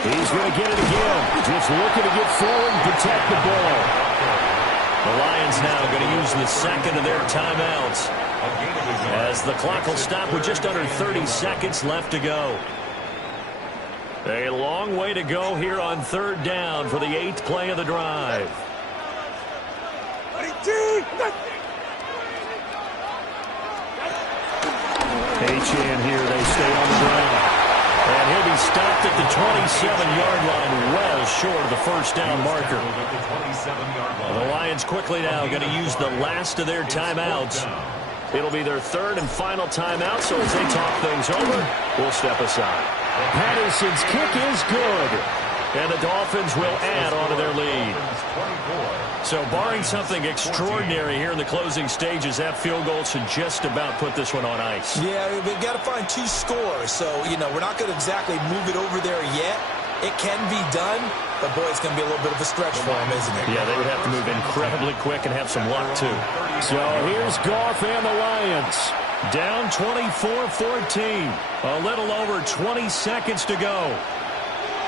He's going to get it again. Just looking to get forward and protect the ball. The Lions now going to use the second of their timeouts, as the clock will stop with just under 30 seconds left to go. A long way to go here on 3rd down for the 8th play of the drive. Achane here, they stay on the ground. And he'll be stopped at the 27-yard line, well short of the first down marker. The Lions quickly now going to use the last of their timeouts. It'll be their 3rd and final timeout, so as they talk things over, we'll step aside. Patterson's kick is good, and the Dolphins will add on to their lead. So barring something extraordinary here in the closing stages, that field goal should just about put this one on ice. Yeah, we've got to find 2 scores. So, we're not going to exactly move it over there yet. It can be done, But, boy, it's going to be a little bit of a stretch for him, isn't it? Yeah, they would have to move incredibly quick and have some luck, too. So here's Goff and the Lions. Down 24-14. A little over 20 seconds to go.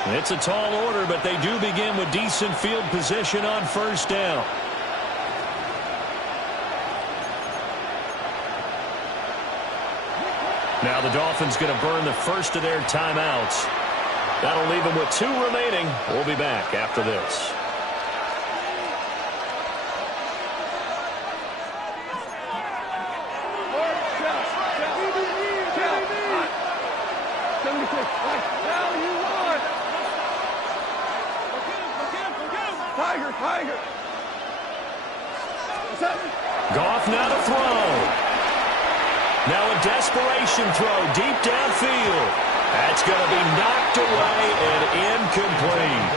It's a tall order, but they do begin with decent field position on first down. Now the Dolphins going to burn the first of their timeouts. That'll leave them with 2 remaining. We'll be back after this. Tiger. Goff now to throw. Now a desperation throw deep downfield. That's going to be knocked away and incomplete.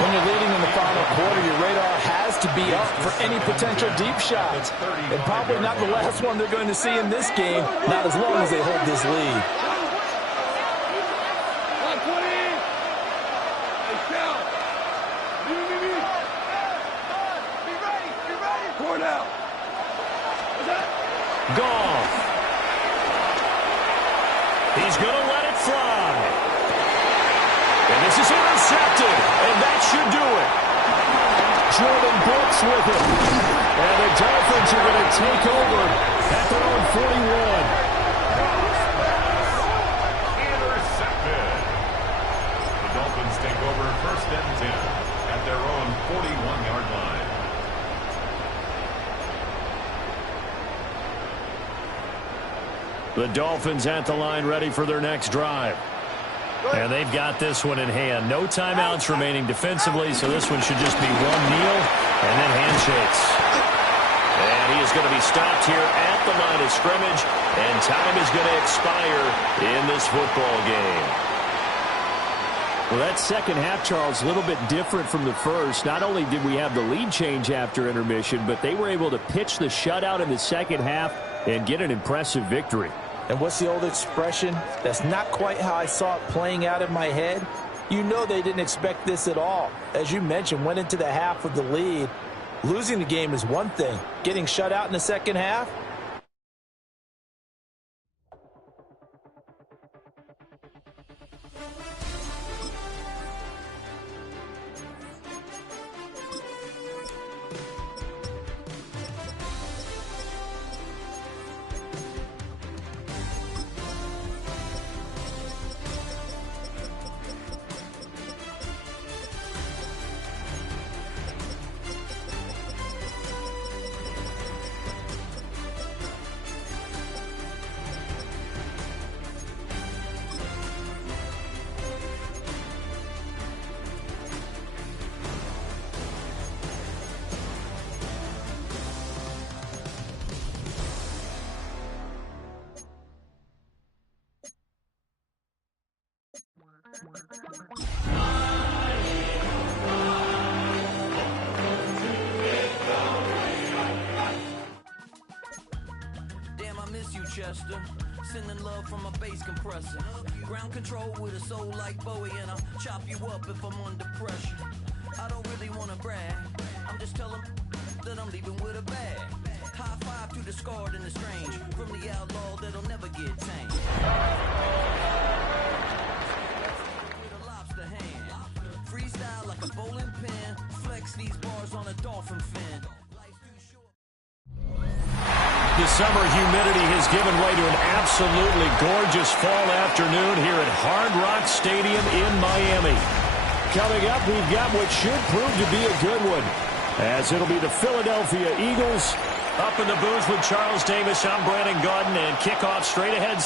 When you're leading in the final quarter, your radar has to be up for any potential deep shots. And probably not the last one they're going to see in this game, not as long as they hold this lead. Goff. He's going to let it fly. And this is intercepted, and that should do it. Jordan Brooks with it. And the Dolphins are going to take over at their own 41. Intercepted. The Dolphins take over first and 10 at their own 41-yard line. The Dolphins at the line ready for their next drive. And they've got this one in hand. No timeouts remaining defensively, so this one should just be one kneel and then handshakes. And he is going to be stopped here at the line of scrimmage, and time is going to expire in this football game. Well, that second half, Charles, a little bit different from the first. Not only did we have the lead change after intermission, but they were able to pitch the shutout in the second half and get an impressive victory. And what's the old expression? That's not quite how I saw it playing out in my head. You know they didn't expect this at all. As you mentioned, went into the half with the lead. Losing the game is one thing. Getting shut out in the second half? Damn, I miss you, Chester. Sending love from a bass compressor. Ground control with a soul like Bowie, and I'll chop you up if I'm under pressure. I don't really want to brag. I'm just telling that I'm leaving with a bag. High five to the scarred and the strange. From the outlaw that'll never get tamed. With a lobster hand. Freestyle like a bowling pin. Flex these bars on a dolphin fin. The summer humidity has given way to an absolutely gorgeous fall afternoon here at Hard Rock Stadium in Miami. Coming up, we've got what should prove to be a good one, as it'll be the Philadelphia Eagles up in the booth with Charles Davis. I'm Brandon Gaudin, and kickoff straight ahead.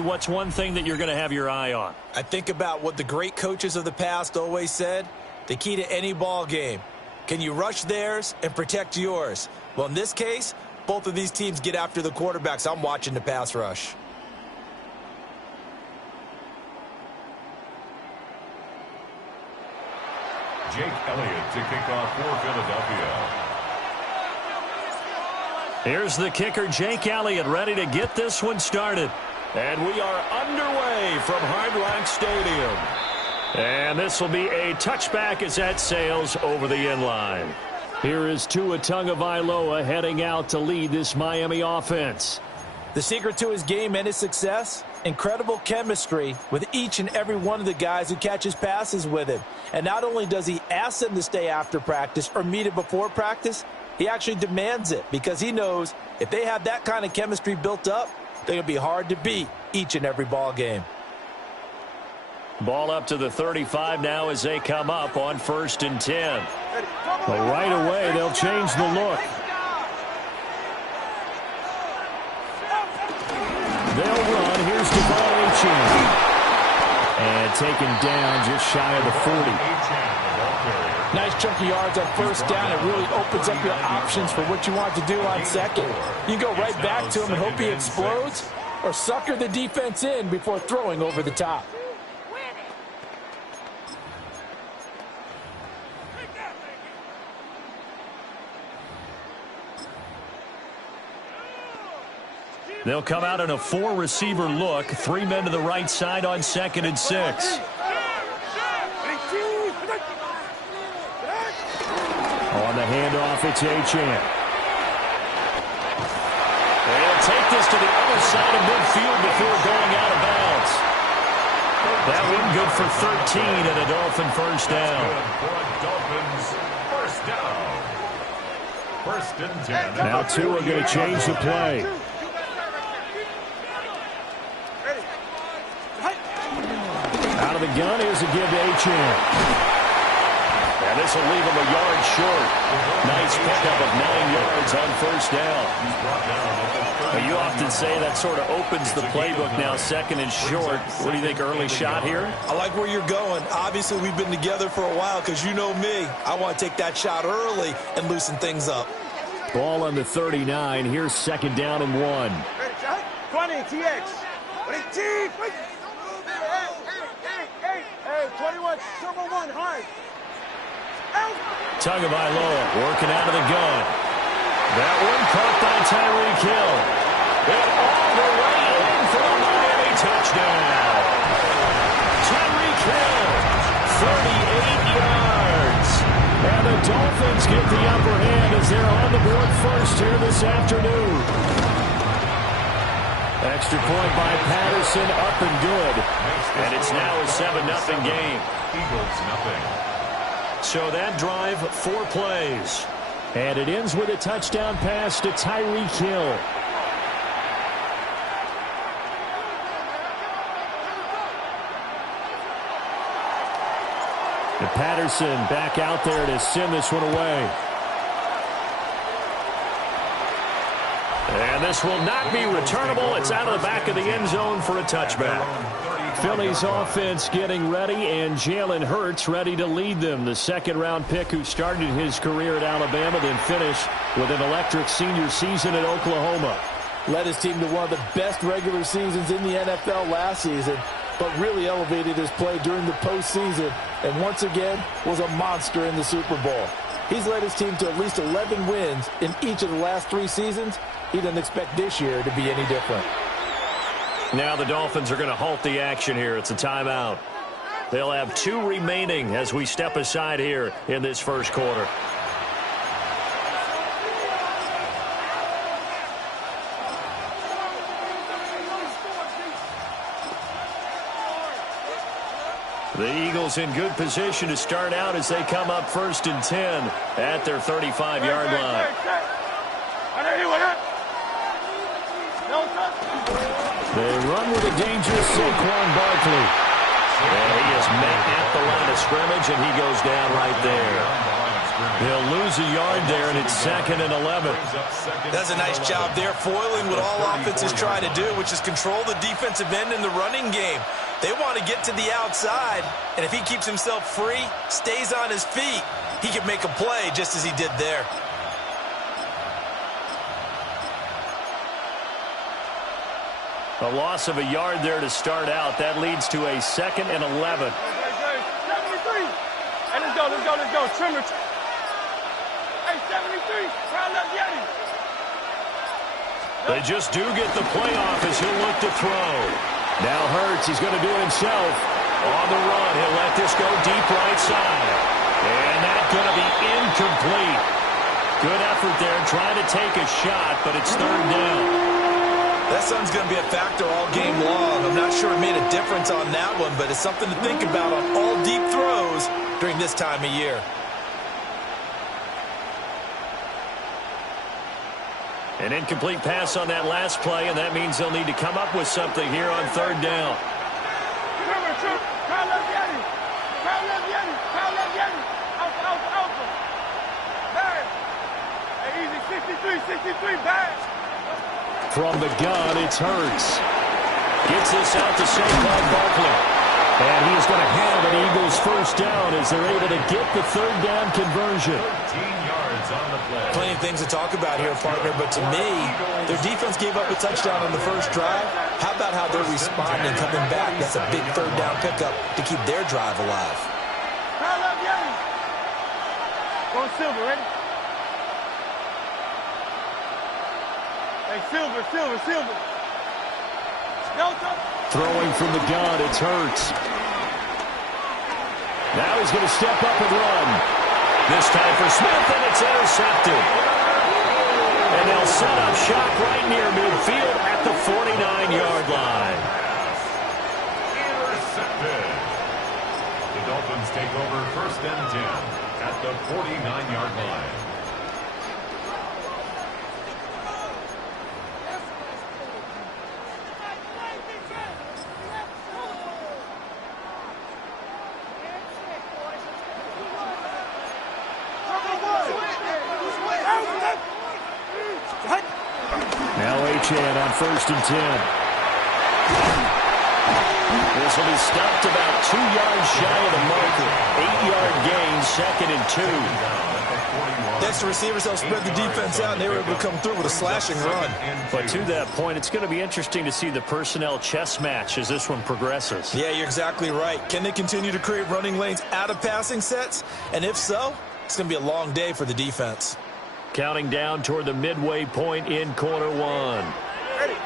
What's one thing that you're going to have your eye on? I think about what the great coaches of the past always said. The key to any ball game. Can you rush theirs and protect yours? Well, in this case, both of these teams get after the quarterbacks. I'm watching the pass rush. Jake Elliott to kick off for Philadelphia. Here's the kicker, Jake Elliott, ready to get this one started. And we are underway from Hard Rock Stadium. And this will be a touchback as that sails over the end line. Here is Tua Tagovailoa heading out to lead this Miami offense. The secret to his game and his success, incredible chemistry with each and every one of the guys who catches passes with him. And not only does he ask them to stay after practice or meet it before practice, he actually demands it because he knows if they have that kind of chemistry built up, they're going to be hard to beat each and every ball game. Ball up to the 35 now as they come up on 1st and 10. Well, right away, they'll change the look. They'll run. Here's Gtowncapp. And taken down just shy of the 40. Nice chunky yards on 1st down. It really opens up your options for what you want to do on 2nd. You go right back to him and hope he explodes, or sucker the defense in before throwing over the top. They'll come out in a 4-receiver look. 3 men to the right side on 2nd and 6. On the handoff, it's Gtowncapp. They'll take this to the other side of midfield before going out of bounds. That one good for 13 and a Dolphin 1st down. First and 10. Now Tua are going to change the play. Out of the gun, here's a give to Gtowncapp. And this will leave him a yard short. Nice pickup of 9 yards on 1st down. Well, you often say that sort of opens the playbook now, 2nd and short. What do you think, early shot here? I like where you're going. Obviously, we've been together for a while because you know me. I want to take that shot early and loosen things up. Ball on the 39. Here's 2nd down and 1. 20, TX. 21, turbo 1, hard. Tagovailoa working out of the gun. That one caught by Tyreek Hill. And all the way in for a Miami touchdown. Tyreek Hill, 38 yards. And the Dolphins get the upper hand as they're on the board first here this afternoon. Extra point by Patterson, up and good. And it's now a 7-0 game. Eagles nothing. So that drive, 4 plays. And it ends with a touchdown pass to Tyreek Hill. And Patterson back out there to send this one away. And this will not be returnable. It's out of the back of the end zone for a touchback. Philly's offense getting ready, and Jalen Hurts ready to lead them. The 2nd-round pick who started his career at Alabama, then finished with an electric senior season at Oklahoma. Led his team to one of the best regular seasons in the NFL last season, but really elevated his play during the postseason, and once again was a monster in the Super Bowl. He's led his team to at least 11 wins in each of the last 3 seasons. He doesn't expect this year to be any different. Now the Dolphins are going to halt the action here. It's a timeout. They'll have 2 remaining as we step aside here in this first quarter. The Eagles in good position to start out as they come up 1st and 10 at their 35-yard line. They run with a dangerous Saquon Barkley. And he is met at the line of scrimmage, and he goes down right there. They'll lose a yard there, and it's 2nd and 11. That's a nice job there, foiling what all offenses try to do, which is control the defensive end in the running game. They want to get to the outside, and if he keeps himself free, stays on his feet, he can make a play just as he did there. A loss of a yard there to start out. That leads to a 2nd and 11. 73. Hey, let's go. Trimmer. Hey, 73. Round up Yeti. They just do get the play off as he'll look to throw. Now Hurts, he's going to do it himself. On the run, he'll let this go deep right side. And that's going to be incomplete. Good effort there, trying to take a shot, but it's 3rd down. That sun's going to be a factor all game long. I'm not sure it made a difference on that one, but it's something to think about on all deep throws during this time of year. An incomplete pass on that last play, and that means they'll need to come up with something here on 3rd down. Hey, easy, 63, bad. From the gun, it's Hurts. Gets this out to Saquon Barkley. And he's going to have an Eagles first down as they're able to get the 3rd down conversion. 13 yards on the play. Plenty of things to talk about here, partner, but to me, their defense gave up a touchdown on the first drive. How about how they're responding, coming back? That's a big 3rd down pickup to keep their drive alive. Go Silver, ready? Hey, Silver. Throwing from the gun, it's Hurts. Now he's going to step up and run. This time for Smith, and it's intercepted. And they'll set up shop right near midfield at the 49-yard line. Intercepted. The Dolphins take over 1st and 10 at the 49-yard line. Now Achane on 1st and 10. This will be stopped about 2 yards shy of the marker. 8-yard gain, 2nd and 2. That's the receivers help spread the defense out, and they were able to come through with a slashing run. But to that point, it's going to be interesting to see the personnel chess match as this one progresses. Yeah, you're exactly right. Can they continue to create running lanes out of passing sets? And if so, it's going to be a long day for the defense. Counting down toward the midway point in quarter 1. Ready.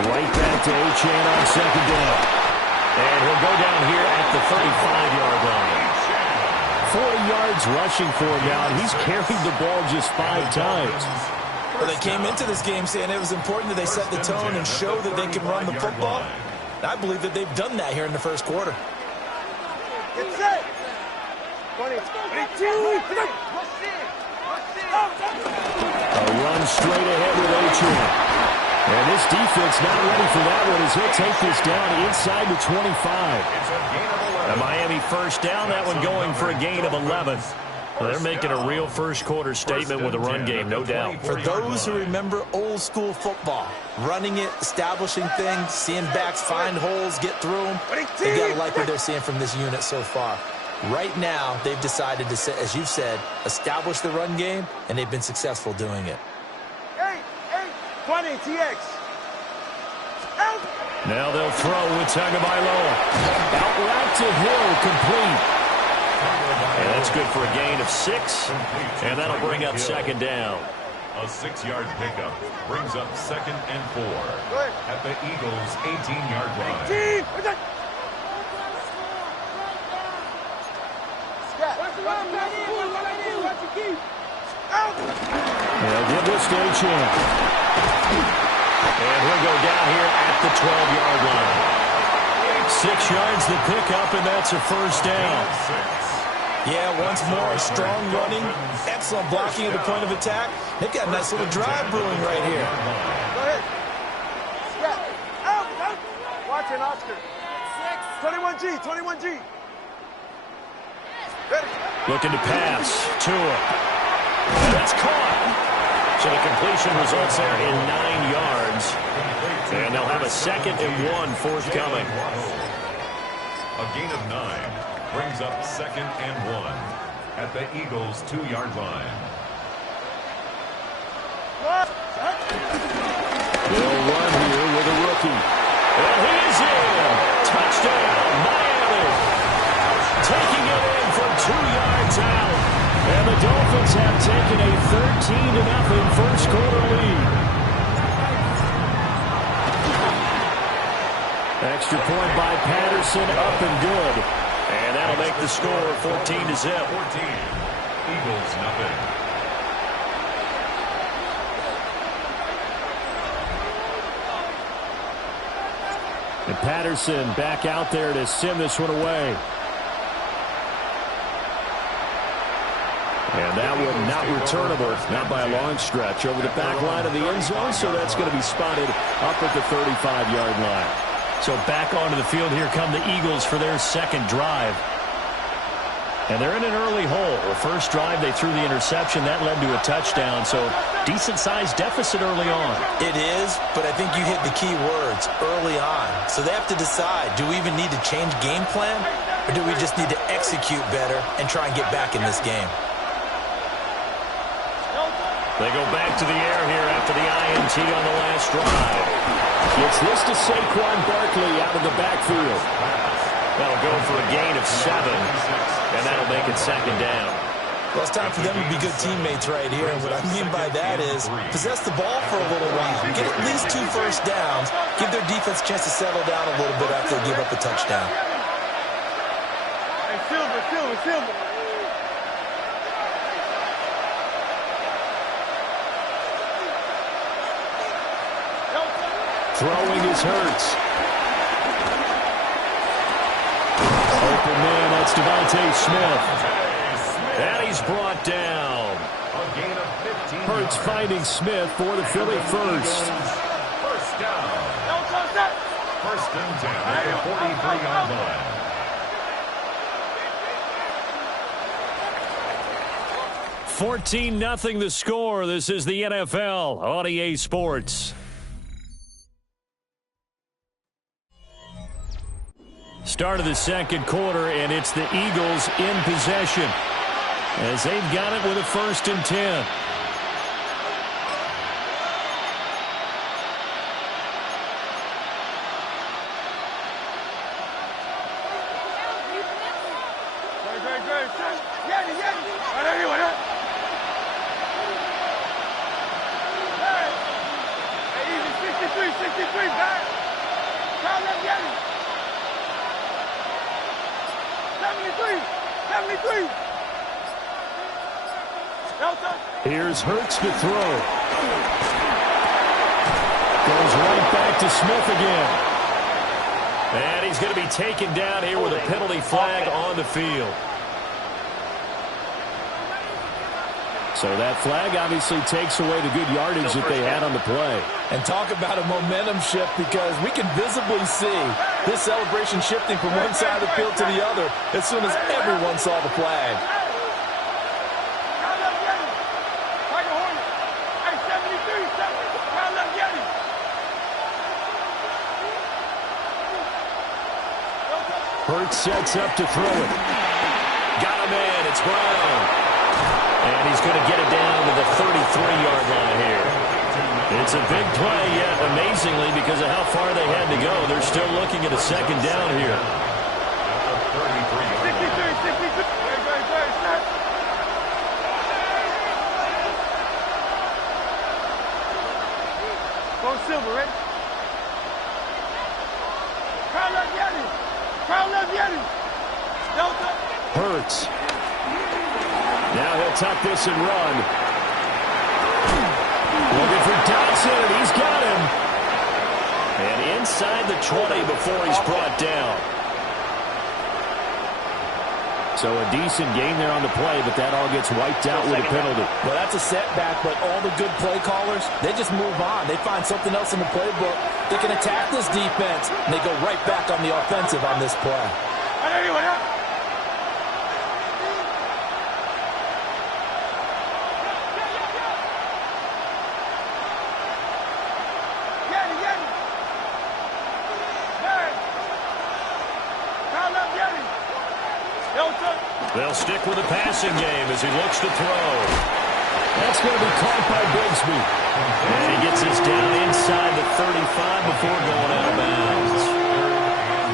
Right back to Achane on 2nd down. And he'll go down here at the 35-yard line. 40 yards rushing for him now, and he's carried the ball just 5 times. Well, they came into this game saying it was important that they set the tone and show that they can run the football. And I believe that they've done that here in the first quarter. Get set. 20, 22. A run straight ahead with Achane. And this defense not ready for that one as he'll take this down inside the 25. A Miami first down, that one going for a gain of 11. Well, they're making a real first-quarter statement with a run game, no doubt. For those who remember old-school football, running it, establishing things, seeing backs find holes, get through them, they've got to like what they're seeing from this unit so far. Right now, they've decided to, as you've said, establish the run game, and they've been successful doing it. 20, TX. Now they'll throw with Tagovailoa. Out right to Hill, complete. And that's good for a gain of 6, and that'll bring up 2nd down. A 6-yard pickup brings up 2nd and 4 at the Eagles' 18-yard line. They'll give this to Achane. And he'll go down here at the 12-yard line. 6 yards the pickup, and that's a first down. Yeah, once more, strong running, excellent blocking at the point of attack. They've got a nice little drive brewing right here. Go ahead. Watch it, Oscar. 21G, 21G. Looking to pass. Tua. That's caught. So the completion results there in 9 yards. And they'll have a 2nd and 1 forthcoming. A gain of 9 brings up 2nd and 1 at the Eagles' 2-yard line. They'll run here with a rookie. And he is in. Touchdown, Miami. Taking it in from 2 yards out. And the Dolphins have taken a 13-0 first quarter lead. Extra point by Patterson, up and good. And that'll make the score 14-0. 14. Eagles nothing. And Patterson back out there to send this one away. And that one not returnable, not by a long stretch, over the back line of the end zone, so that's going to be spotted up at the 35-yard line. So back onto the field here come the Eagles for their 2nd drive. And they're in an early hole. The first drive, they threw the interception. That led to a touchdown, so decent-sized deficit early on. It is, but I think you hit the key words, early on. So they have to decide, do we even need to change game plan, or do we just need to execute better and try and get back in this game? They go back to the air here after the INT on the last drive. Gets this to Saquon Barkley out of the backfield. That'll go for a gain of 7, and that'll make it 2nd down. Well, it's time for them to be good teammates right here, and what I mean by that is possess the ball for a little while. Get at least 2 first downs. Give their defense a chance to settle down a little bit after they give up a touchdown. Hey, Silver. Throwing is Hurts. Open man, that's Devontae Smith. And he's brought down. Hurts finding Smith for the Philly first. First down. First and 10 at the 43-yard line. $14-0 the score. This is the NFL on EA Sports. Start of the 2nd quarter, and it's the Eagles in possession as they've got it with a 1st and 10. Here's Hurts to throw. Goes right back to Smith again. And he's going to be taken down here with a penalty flag on the field. So that flag obviously takes away the good yardage that they had on the play. And talk about a momentum shift, because we can visibly see this celebration shifting from one side of the field to the other as soon as everyone saw the flag. Hurts sets up to throw it. Got him in. It's Brown. And he's going to get it down to the 33-yard line here. It's a big play, yet amazingly, because of how far they had to go, they're still looking at a 2nd down here. Go Silver, right? Hurts. Now he'll tuck this and run. Looking for Dodson, and he's got him. And inside the 20 before he's brought down. So a decent gain there on the play, but that all gets wiped out with a penalty. Well, that's a setback, but all the good play callers, they just move on. They find something else in the playbook. They can attack this defense, and they go right back on the offensive on this play. They'll stick with the passing game as he looks to throw. That's going to be caught by Bigsby. And he gets us down inside the 35 before going out of bounds.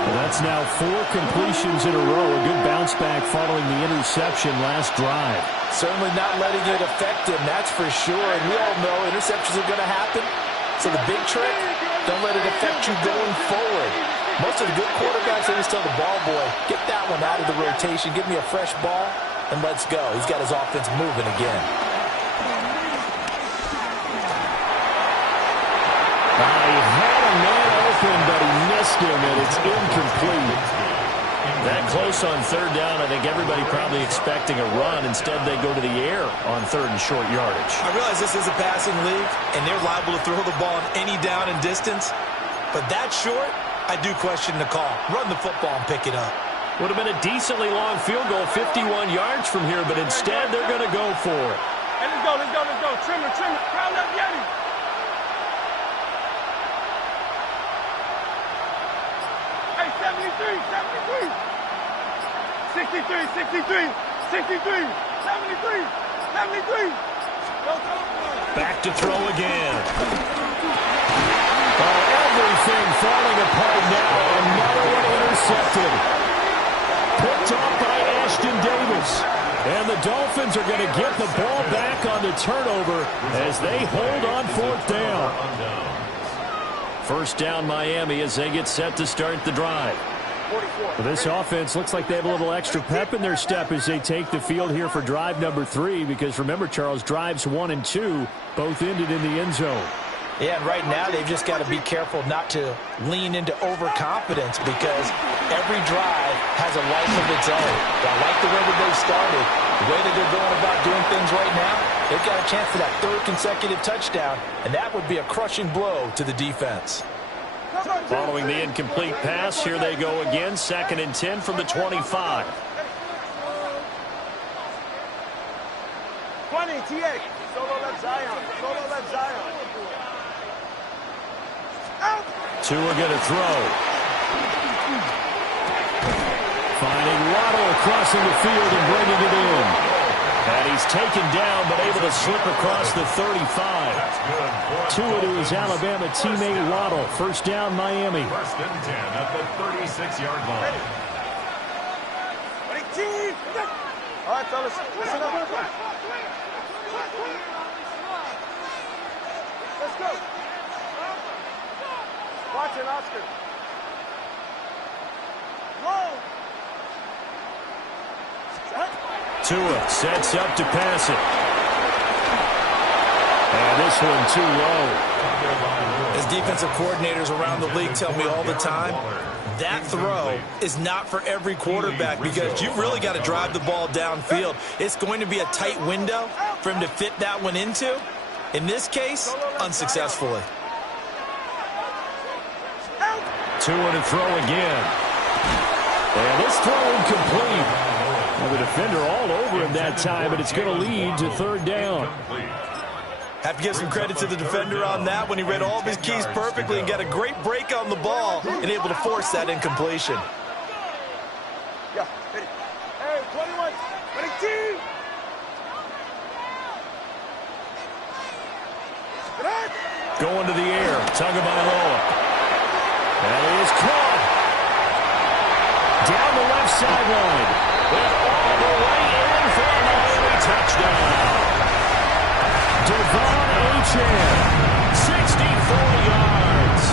Well, that's now 4 completions in a row. A good bounce back following the interception last drive. Certainly not letting it affect him, that's for sure. And we all know interceptions are going to happen. So the big trick, don't let it affect you going forward. Most of the good quarterbacks, they just tell the ball boy, get that one out of the rotation, give me a fresh ball, and let's go. He's got his offense moving again. He had a man open, but he missed him, and it's incomplete. That close on third down, I think everybody probably expecting a run. Instead, they go to the air on third and short yardage. I realize this is a passing league, and they're liable to throw the ball on any down and distance. But that short, I do question the call. Run the football and pick it up. Would have been a decently long field goal, 51 yards from here, but instead they're going to go for it. Hey, let's go. Trim it. Crowd up, Yeti. Hey, 73. 63. Back to throw again. Oh, everything falling apart now. Another one intercepted. Picked off by Ashton Davis. And the Dolphins are going to get the ball back on the turnover as they hold on fourth down. First down Miami as they get set to start the drive. Well, this offense looks like they have a little extra pep in their step as they take the field here for drive number 3, because remember, Charles, drives 1 and 2 both ended in the end zone. Yeah, and right now they've just got to be careful not to lean into overconfidence, because every drive has a life of its own. I like the way that they've started, the way that they're going about doing things right now. They've got a chance for that 3rd consecutive touchdown, and that would be a crushing blow to the defense. Following the incomplete pass, here they go again. 2nd and 10 from the 25. 20, TA. Solo left Zion. Out. Tua going to throw. Finding Waddle crossing the field and bringing it in. And he's taken down, but able to slip across the 35. Tua to his Alabama teammate Waddle. First down, Miami. 1st and 10 at the 36-yard line. 18. All right, fellas, listen up. Let's go. Watch it, Oscar. Whoa. Tua sets up to pass it. And this one too low. As defensive coordinators around the league tell me all the time, that throw is not for every quarterback, because you've really got to drive the ball downfield. It's going to be a tight window for him to fit that one into. In this case, unsuccessfully. Tua to throw again. And this throw incomplete. Well, the defender all over him that time, but it's going to lead to 3rd down. Have to give some credit to the defender on that when he read all of his keys perfectly and got a great break on the ball and able to force that incompletion. Yeah, ready. Hey, 21, 22. Going to the air, Tagovailoa. And he is caught. Down the left sideline. And all the way in for a Miami touchdown. Devon Achane, 64 yards.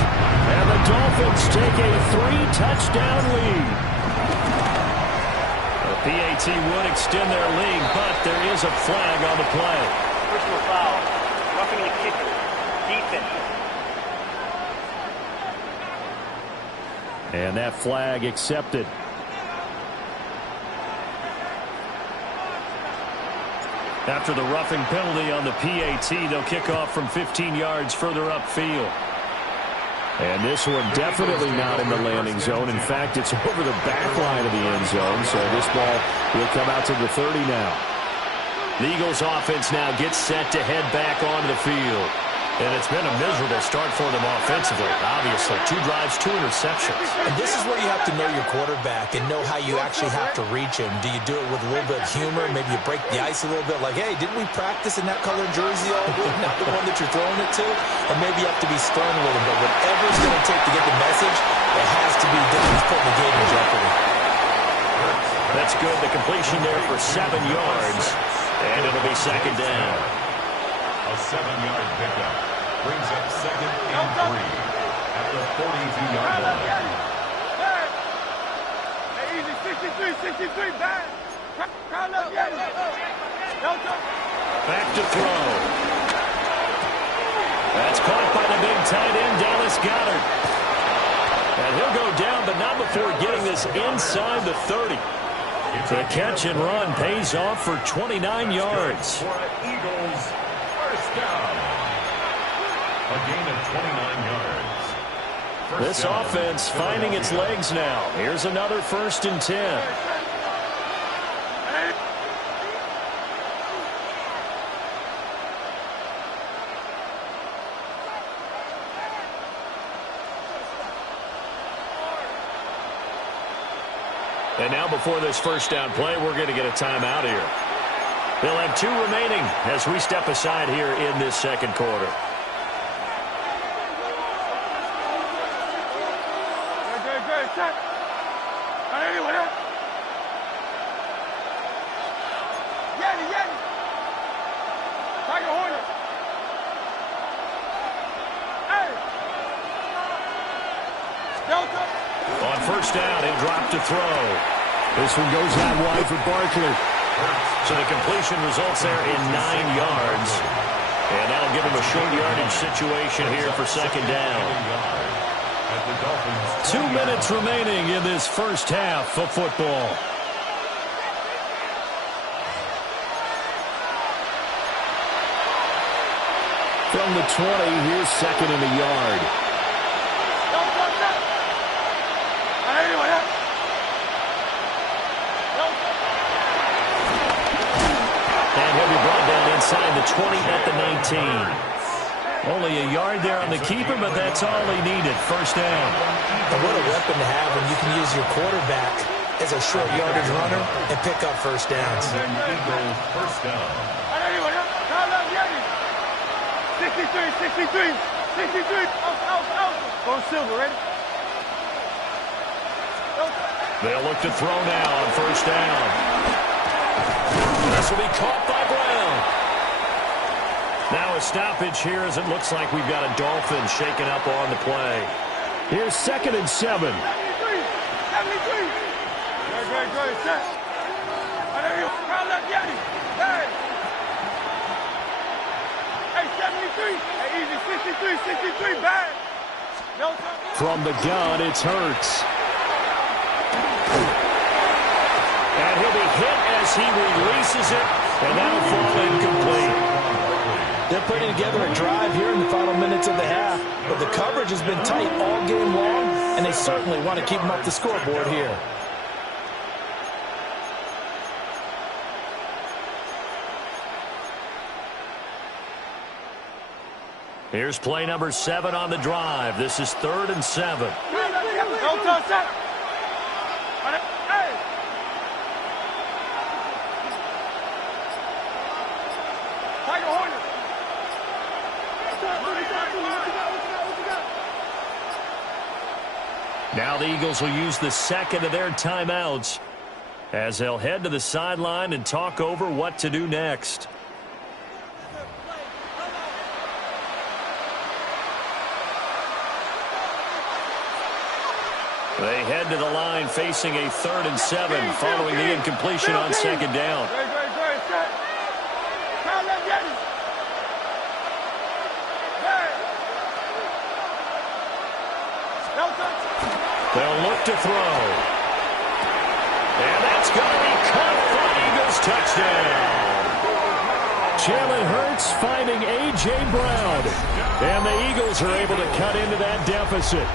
And the Dolphins take a 3-touchdown lead. The PAT would extend their lead, but there is a flag on the play. Personal foul. Roughing the kicker. Defense. And that flag accepted. After the roughing penalty on the PAT, they'll kick off from 15 yards further upfield. And this one definitely not in the landing zone. In fact, it's over the back line of the end zone, so this ball will come out to the 30 now. The Eagles offense now gets set to head back onto the field. And it's been a miserable start for them offensively, obviously. 2 drives, 2 interceptions. And this is where you have to know your quarterback and know how you actually have to reach him. Do you do it with a little bit of humor? Maybe you break the ice a little bit, like, hey, didn't we practice in that colored jersey all week? Not the one that you're throwing it to? Or maybe you have to be stern a little bit. Whatever it's going to take to get the message, it has to be done. He's putting the game in jeopardy. That's good. The completion there for 7 yards. And it'll be second down. A 7-yard pickup brings up 2nd and 3 at the 42-yard line. Hey, easy, 63, back. Back to throw. That's caught by the big tight end, Dallas Goedert. And he'll go down, but not before getting this inside the 30. The catch and run pays off for 29 yards. For Eagles, first down. A gain of 29 yards. This offense finding its legs now. Here's another 1st and 10. And now before this first down play, we're going to get a timeout here. They'll have 2 remaining as we step aside here in this second quarter. On first down, he'll drop to throw. This one goes out wide for Barkley. So the completion results there in 9 yards. And that'll give him a short yardage situation here for second down. 2 minutes remaining in this first half of football. From the 20, here's second and a yard. And he'll be brought down inside the 20 at the 19. Only a yard there on the keeper, but that's all he needed. First down. And what a weapon to have when you can use your quarterback as a short yardage runner and pick up first downs. First down. 63. Out. Going silver, ready? They'll look to throw now on first down. This will be caught by Brown. Now a stoppage here as it looks like we've got a Dolphin shaken up on the play. Here's second and 7. 73. Great. Set. Hey, 73. Hey, easy, 63, back. From the gun, it's Hurts. And he'll be hit as he releases it, and that'll fall incomplete. They're putting together a drive here in the final minutes of the half, but the coverage has been tight all game long, and they certainly want to keep them up the scoreboard here. Here's play number 7 on the drive. This is 3rd and 7. Don't touch that. Hey. Tiger Hornet. Now the Eagles will use the second of their timeouts as they'll head to the sideline and talk over what to do next. They head to the line facing a 3rd and 7 following the incompletion on second down. Great. Set. Count left, Yeti. They'll look to throw. And that's going to be caught for Eagles touchdown. Jalen Hurts finding A.J. Brown. And the Eagles are able to cut into that deficit.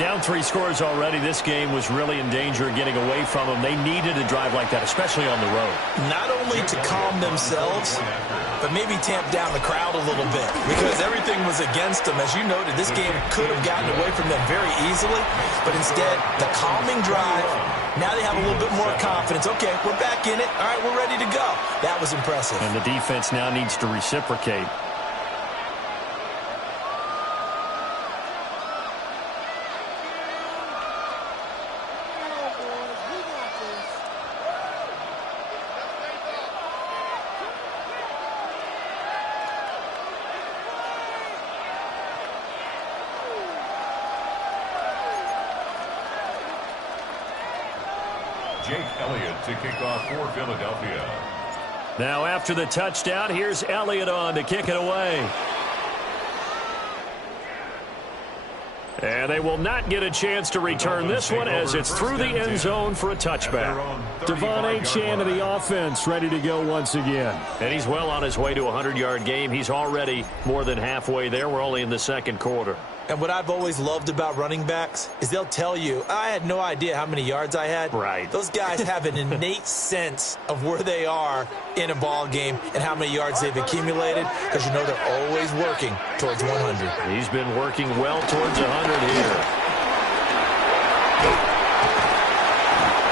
Down 3 scores already. This game was really in danger of getting away from them. They needed a drive like that, especially on the road. Not only to calm themselves, but maybe tamp down the crowd a little bit because everything was against them. As you noted, this game could have gotten away from them very easily, but instead, the calming drive, now they have a little bit more confidence. Okay, we're back in it. All right, we're ready to go. That was impressive. And the defense now needs to reciprocate. To kick off for Philadelphia. Now after the touchdown, here's Elliott on to kick it away. And they will not get a chance to return this one as it's through the end zone for a touchback. Devon Achane to the offense, ready to go once again. And he's well on his way to a 100-yard game. He's already more than halfway there. We're only in the second quarter. And what I've always loved about running backs is they'll tell you, I had no idea how many yards I had. Right. Those guys have an innate sense of where they are in a ball game and how many yards they've accumulated because you know they're always working towards 100. He's been working well towards 100 here.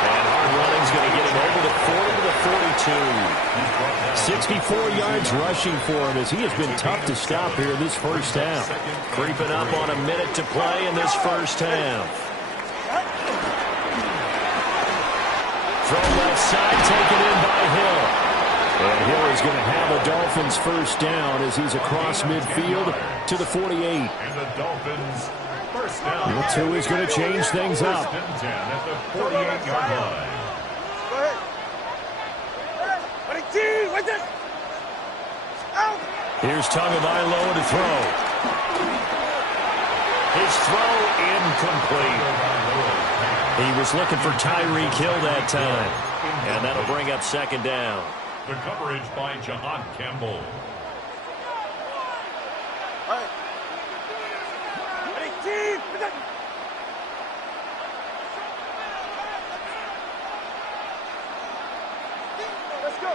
And hard running's going to get him over the 40 to the 42. 64 yards rushing for him as he has been tough to stop here this first half. Creeping up on a minute to play in this first half. From left side, taken in by Hill. And Hill is going to have a Dolphins first down as he's across midfield to the 48. And the Dolphins first down. The 2 is going to change things up. First and 10 at the 48-yard line. Here's Tagovailoa to throw. His throw incomplete. He was looking for Tyreek Hill that time. And that'll bring up second down. The coverage by Campbell. Let's go.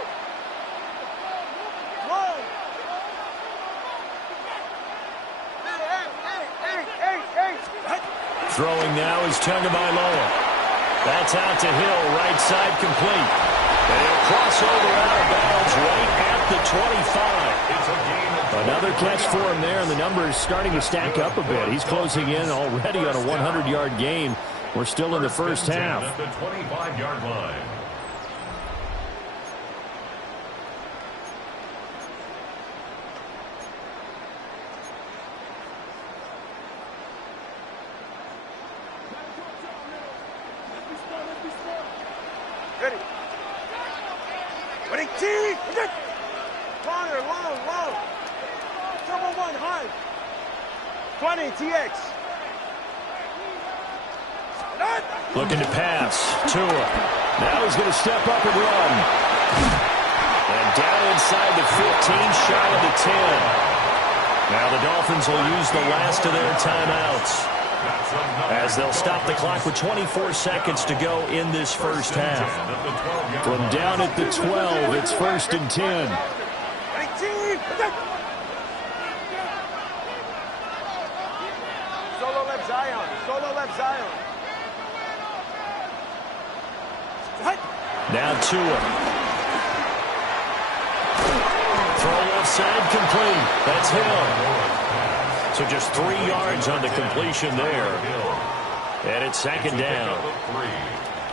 Throwing now is Tagovailoa. That's out to Hill, right side complete. And he'll cross over out of bounds right at the 25. Another catch for him there, and the numbers starting to stack up a bit. He's closing in already on a 100-yard game. We're still in the first half. At the 25-yard line. Ready. Ready, T. Corner, long. Double 1, high. 20, TX. Looking to pass. Tua. Now he's going to step up and run. And down inside the 15, shy of the 10. Now the Dolphins will use the last of their timeouts as they'll stop the clock with 24 seconds to go in this first half. From down at the 12, it's first and 10. Solo left Zion. Now Tua. Throw left side complete. That's Hill. So just 3 yards on the completion there. And it's second down.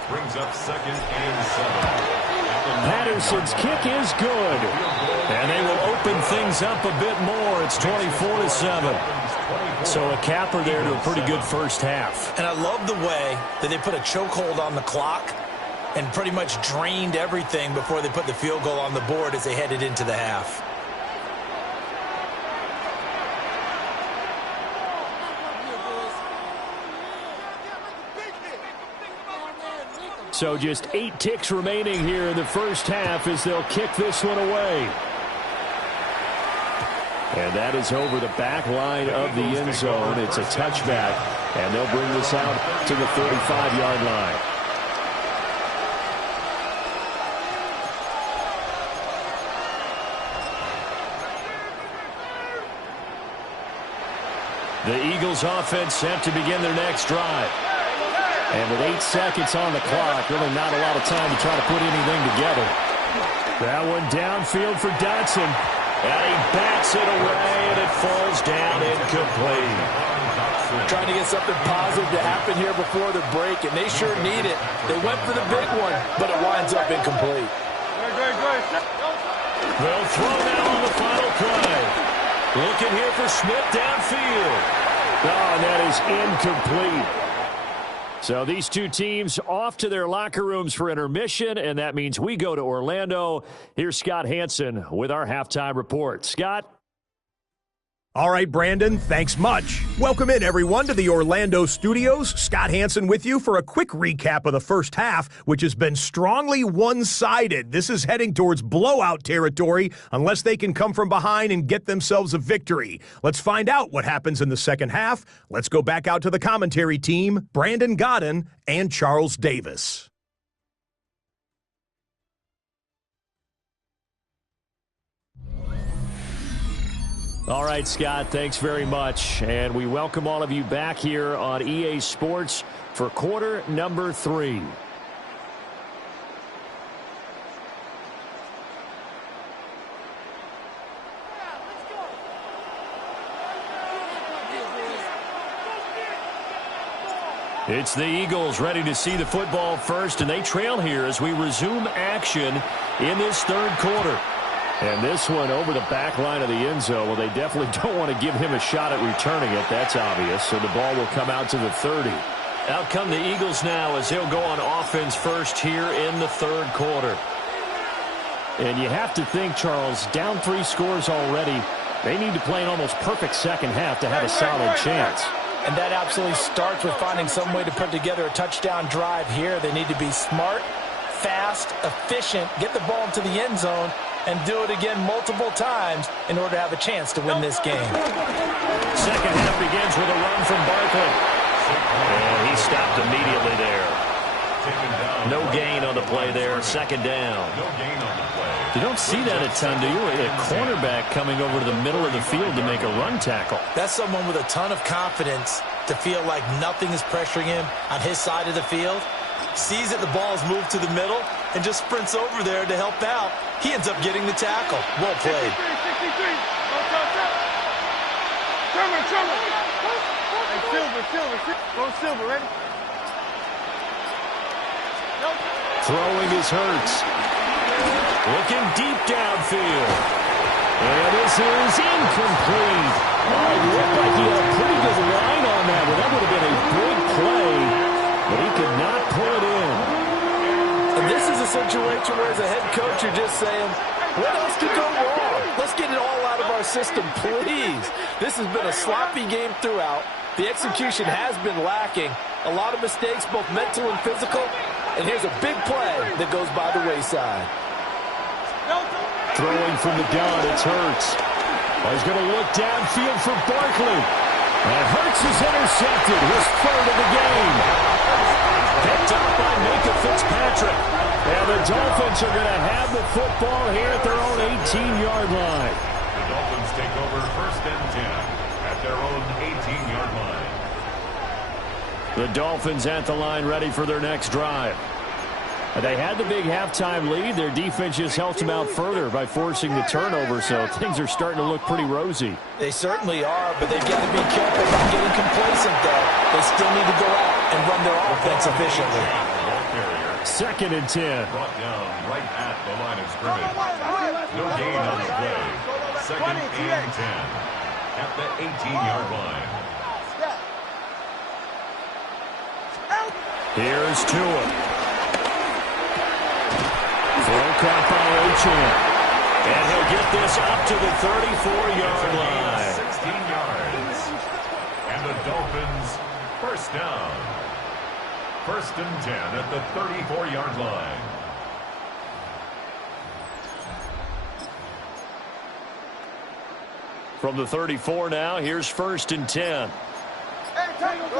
Brings up second and 7. Patterson's kick is good. And they will open things up a bit more. It's 24-7. So a capper there to a pretty good first half. And I love the way that they put a chokehold on the clock and pretty much drained everything before they put the field goal on the board as they headed into the half. So just 8 ticks remaining here in the first half as they'll kick this one away. And that is over the back line of the end zone. It's a touchback. And they'll bring this out to the 35-yard line. The Eagles offense set to begin their next drive. And with 8 seconds on the clock, really not a lot of time to try to put anything together. That one downfield for Dotson. And he bats it away, and it falls down incomplete. Trying to get something positive to happen here before the break, and they sure need it. They went for the big one, but it winds up incomplete. They'll throw now on the final play. Looking here for Smith downfield. Oh, and that is incomplete. So these two teams off to their locker rooms for intermission, and that means we go to Orlando. Here's Scott Hansen with our halftime report. Scott? All right, Brandon, thanks much. Welcome in, everyone, to the Orlando studios. Scott Hansen with you for a quick recap of the first half, which has been strongly one-sided. This is heading towards blowout territory unless they can come from behind and get themselves a victory. Let's find out what happens in the second half. Let's go back out to the commentary team, Brandon Godden and Charles Davis. All right, Scott, thanks very much. And we welcome all of you back here on EA Sports for quarter number 3. It's the Eagles ready to see the football first, and they trail here as we resume action in this third quarter. And this one over the back line of the end zone. Well, they definitely don't want to give him a shot at returning it. That's obvious. So the ball will come out to the 30. Out come the Eagles now as they'll go on offense first here in the third quarter. And you have to think, Charles, down 3 scores already. They need to play an almost perfect second half to have a solid chance. And that absolutely starts with finding some way to put together a touchdown drive here. They need to be smart, fast, efficient, get the ball into the end zone, and do it again multiple times in order to have a chance to win this game. Second half begins with a run from Barkley. And he stopped immediately there. No gain on the play there. Second down. You don't see that a ton, do you? A cornerback coming over to the middle of the field to make a run tackle. That's someone with a ton of confidence to feel like nothing is pressuring him on his side of the field. Sees that the ball's moved to the middle and just sprints over there to help out. He ends up getting the tackle. Well played. Silver, ready? Throwing is Hurts. Looking deep downfield. And this is incomplete. Oh, it looked like he had a pretty good line on that one. That would have been a big play, but he could not pull it in. And this is a situation where as a head coach you're just saying, what else could go wrong? Let's get it all out of our system, please. This has been a sloppy game throughout. The execution has been lacking. A lot of mistakes, both mental and physical. And here's a big play that goes by the wayside. Throwing from the gun, it's Hurts. Oh, he's going to look downfield for Barkley. And Hurts is intercepted, his third of the game. Picked up by Micah Fitzpatrick. And the Dolphins are going to have the football here at their own 18-yard line. The Dolphins take over first and 10 at their own 18-yard line. The Dolphins at the line ready for their next drive. They had the big halftime lead. Their defense just helped them out further by forcing the turnover, so things are starting to look pretty rosy. They certainly are, but they've got to be careful about getting complacent, though. They still need to go out and run their offense efficiently. Second and 10. Brought down right at the line of scrimmage. No gain on the play. Second and 10 at the 18-yard line. Here's Tua. Throw caught by Ochan. And he'll get this up to the 34-yard line. 16 yards. And the Dolphins first down. First and 10 at the 34-yard line. From the 34 now, here's first and 10. Hey, take him.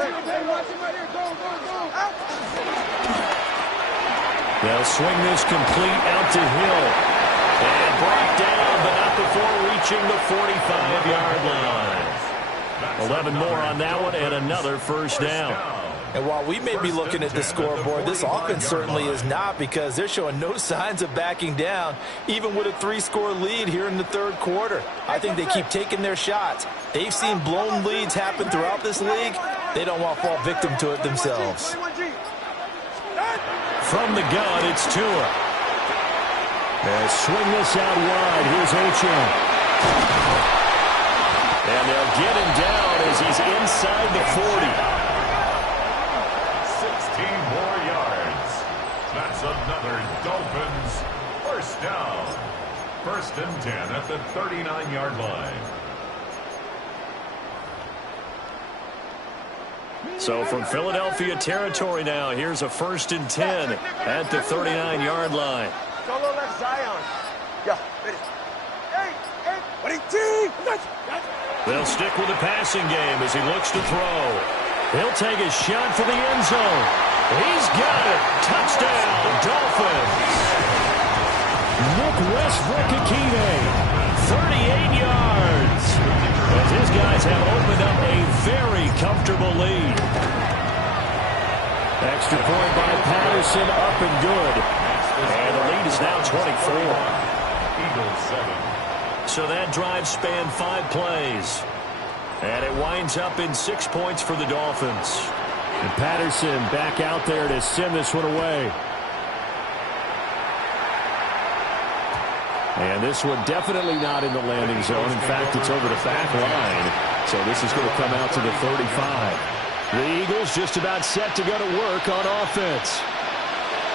They'll swing this complete out to Hill. And brought down, but not before reaching the 45-yard line. 11 more on that one and another first down. And while we may be looking at the scoreboard, this offense certainly is not, because they're showing no signs of backing down, even with a 3-score lead here in the third quarter. I think they keep taking their shots. They've seen blown leads happen throughout this league. They don't want to fall victim to it themselves. From the gun, it's Tua. They'll swing this out wide. Here's Achane. And they'll get him down as he's inside the 40. 16 more yards. That's another Dolphins first down. 1st and 10 at the 39-yard line. So from Philadelphia territory now, here's a 1st and 10 at the 39-yard line. Solo left Zion. Yeah, ready. They'll stick with the passing game as he looks to throw. He'll take a shot for the end zone. He's got it. Touchdown, Dolphins. Nick Westbrook-Akine, 38 yards. As his guys have opened up a very comfortable lead. Extra point by Patterson, up and good. And the lead is now 24. Eagles 7. So that drive spanned 5 plays. And it winds up in 6 points for the Dolphins. And Patterson back out there to send this one away. And this one definitely not in the landing zone. In fact, it's over the back line. So this is going to come out to the 35. The Eagles just about set to go to work on offense.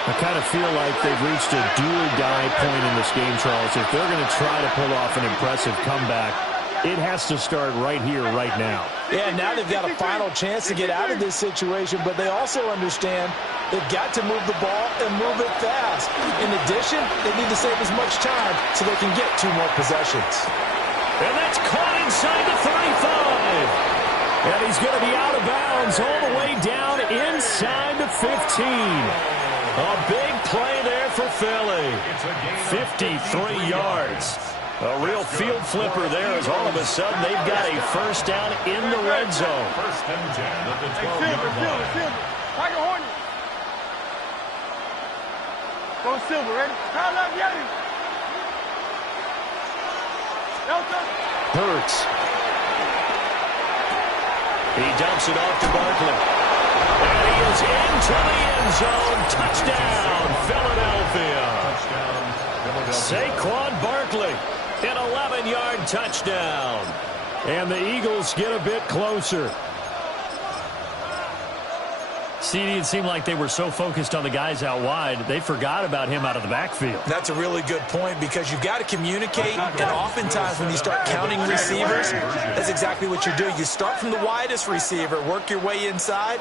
I kind of feel like they've reached a do-or-die point in this game, Charles. If they're going to try to pull off an impressive comeback, it has to start right here, right now. Yeah, now they've got a final chance to get out of this situation, but they also understand they've got to move the ball and move it fast. In addition, they need to save as much time so they can get 2 more possessions. And that's caught inside the 35. And he's going to be out of bounds all the way down inside the 15. A big play there for Philly. 53 yards. A real field flipper there, as all of a sudden they've got a first down in the red zone. 1st and 10 at the 12-yard line. Tiger Hornet. Go Silver, ready? Time up, Yeti. Delta. Hurts. He dumps it off to Barkley. And he is into the end zone. Touchdown, Philadelphia. Saquon Barkley, an 11-yard touchdown. And the Eagles get a bit closer. CD, it seemed like they were so focused on the guys out wide, they forgot about him out of the backfield. That's a really good point, because you've got to communicate, and oftentimes when you start counting receivers, that's exactly what you do. You start from the widest receiver, work your way inside.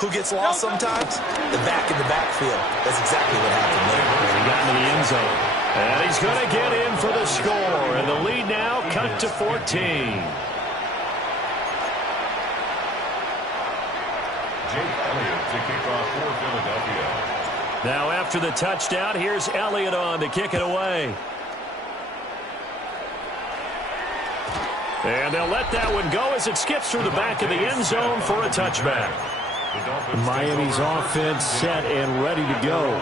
Who gets lost sometimes? The back in the backfield. That's exactly what happened there. He got into the end zone. And he's going to get in for the score. And the lead now cut to 14. Jake Elliott to kick off for Philadelphia. Now after the touchdown, here's Elliott on to kick it away. And they'll let that one go as it skips through the back of the end zone for a touchback. Miami's offense set and ready to go.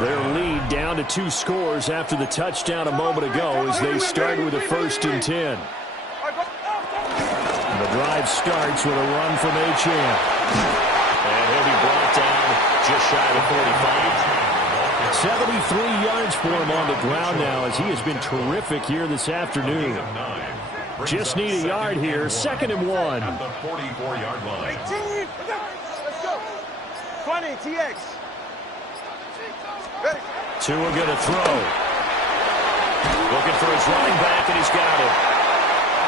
Their lead down to 2 scores after the touchdown a moment ago as they start with a 1st and 10. The drive starts with a run from Achane. And he'll be brought down just shy of 45. 73 yards for him on the ground now as he has been terrific here this afternoon. Just need a yard here. 2nd and 1. At the 44-yard line. 18. Let's go. 20, TX. Ready. Tua going to throw. Looking for his running back, and he's got it.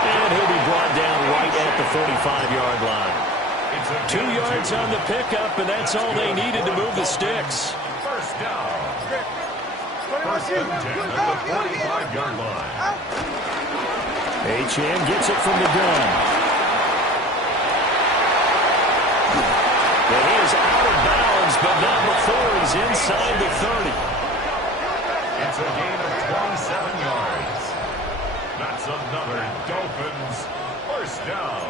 And he'll be brought down right at the 45-yard line. 2 yards on the pickup, and that's all they needed to move the sticks. First down. 1st and 10 at the 45-yard line. Achane gets it from the gun. inside the 30. It's a gain of 27 yards. That's another Dolphins first down.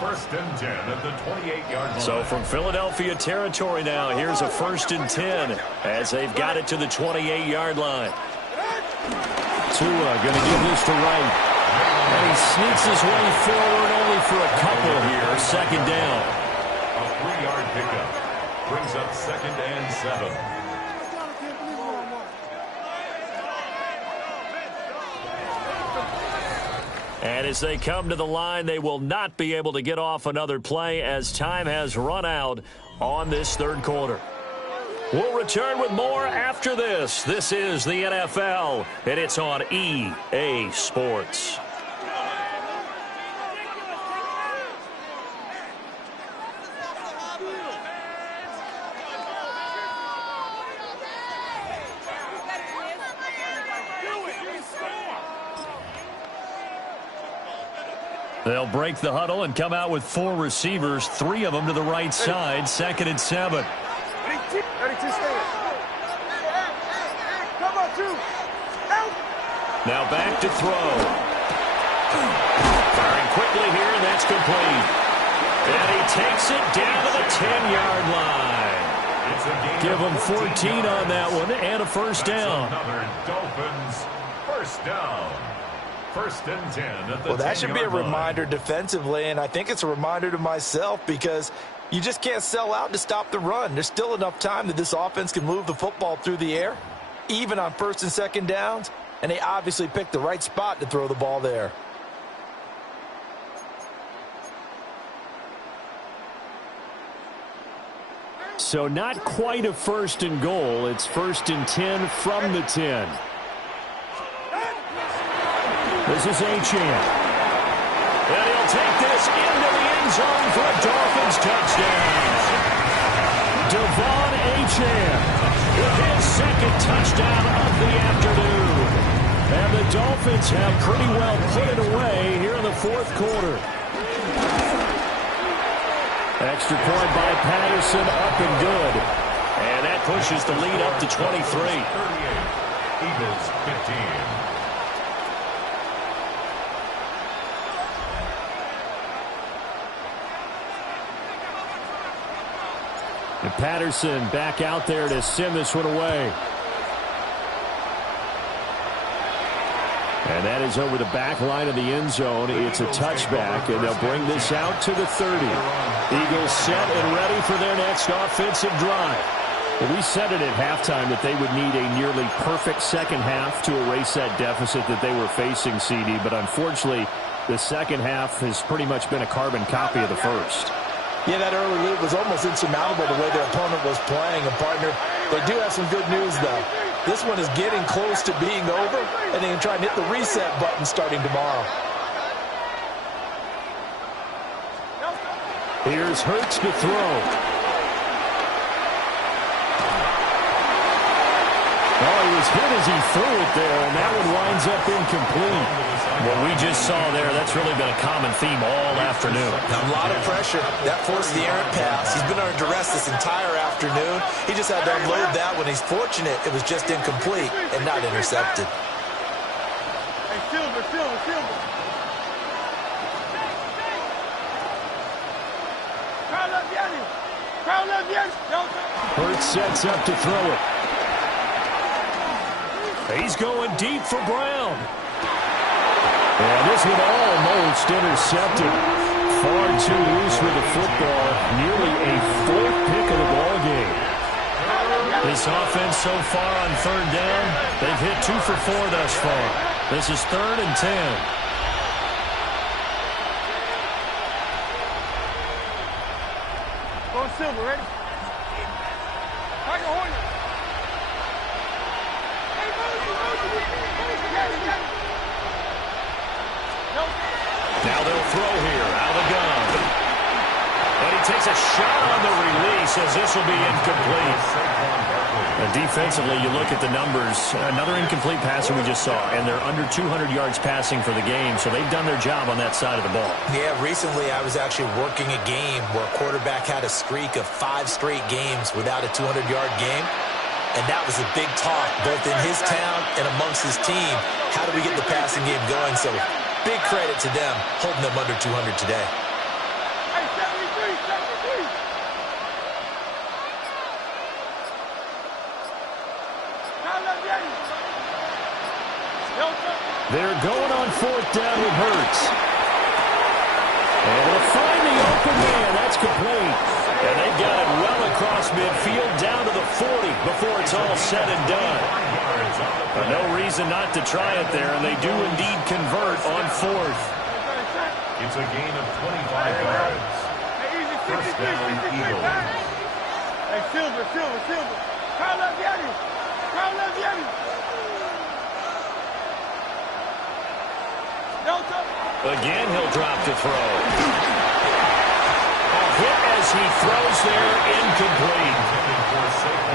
First and 10 at the 28-yard line. So from Philadelphia territory now, here's a 1st and 10 as they've got it to the 28-yard line. Tua going to give this to Wright. And he sneaks his way forward only for a couple here. Second down. A 3-yard pickup brings up 2nd and 7. And as they come to the line, they will not be able to get off another play as time has run out on this third quarter. We'll return with more after this. This is the NFL, and it's on EA Sports. They'll break the huddle and come out with 4 receivers, 3 of them to the right side, 2nd and 7. 32 stand. Come on, 2. Help. Now back to throw. Firing quickly here, and that's complete. And he takes it down to the 10-yard line. Give him 14 on that one and a first down. Another Dolphins first down. 1st and 10 at the Well, that should be a 10-yard line. reminder defensively, and I think it's a reminder to myself because you just can't sell out to stop the run. There's still enough time that this offense can move the football through the air, even on 1st and 2nd downs, and they obviously picked the right spot to throw the ball there. So not quite a 1st and goal. It's 1st and 10 from the 10. This is Achane. And he'll take this into the end zone for a Dolphins touchdown. Devon Achane with his 2nd touchdown of the afternoon. And the Dolphins have pretty well put it away here in the 4th quarter. Extra point by Patterson, up and good. And that pushes the lead up to 23. 38. Eagles 15. And Patterson back out there to send this one away. And that is over the back line of the end zone. It's a touchback, and they'll bring this out to the 30. Eagles set and ready for their next offensive drive. Well, we said it at halftime that they would need a nearly perfect second half to erase that deficit that they were facing, CD. But unfortunately, the second half has pretty much been a carbon copy of the first. Yeah, that early lead was almost insurmountable the way their opponent was playing. And, partner, they do have some good news, though. This one is getting close to being over, and they can try and hit the reset button starting tomorrow. Here's Hurts to throw. Oh, he was hit as he threw it there, and that one winds up incomplete. What we just saw there, that's really been a common theme all afternoon. A lot of pressure. That forced the errant pass. He's been under duress this entire afternoon. He just had to unload that when he's fortunate it was just incomplete and not intercepted. Hey, Silver. Hurts sets up to throw it. He's going deep for Brown. And this one almost intercepted. Far too loose with the football. Nearly a 4th pick of the ball game. This offense so far on 3rd down, they've hit 2 for 4 thus far. This is 3rd and 10. Go Silver, ready? Tiger Hornet. Now they'll throw here out of the gun. And he takes a shot on the release as this will be incomplete. Defensively, you look at the numbers. Another incomplete passer we just saw, and they're under 200 yards passing for the game, so they've done their job on that side of the ball. Yeah, recently I was actually working a game where a quarterback had a streak of 5 straight games without a 200-yard game, and that was a big talk both in his town and amongst his team. How do we get the passing game going? So big credit to them holding them under 200 today. They're going on 4th down with Hurts. Able to find the open man. That's complete. And they've got it well across midfield down to the 40 before it's all said and done. But no reason not to try it there, and they do indeed convert on 4th. It's a gain of 25 yards. First down, Eagles. Hey, Silver. Carl Leviani. Again, he'll drop to throw. A hit as he throws there, incomplete.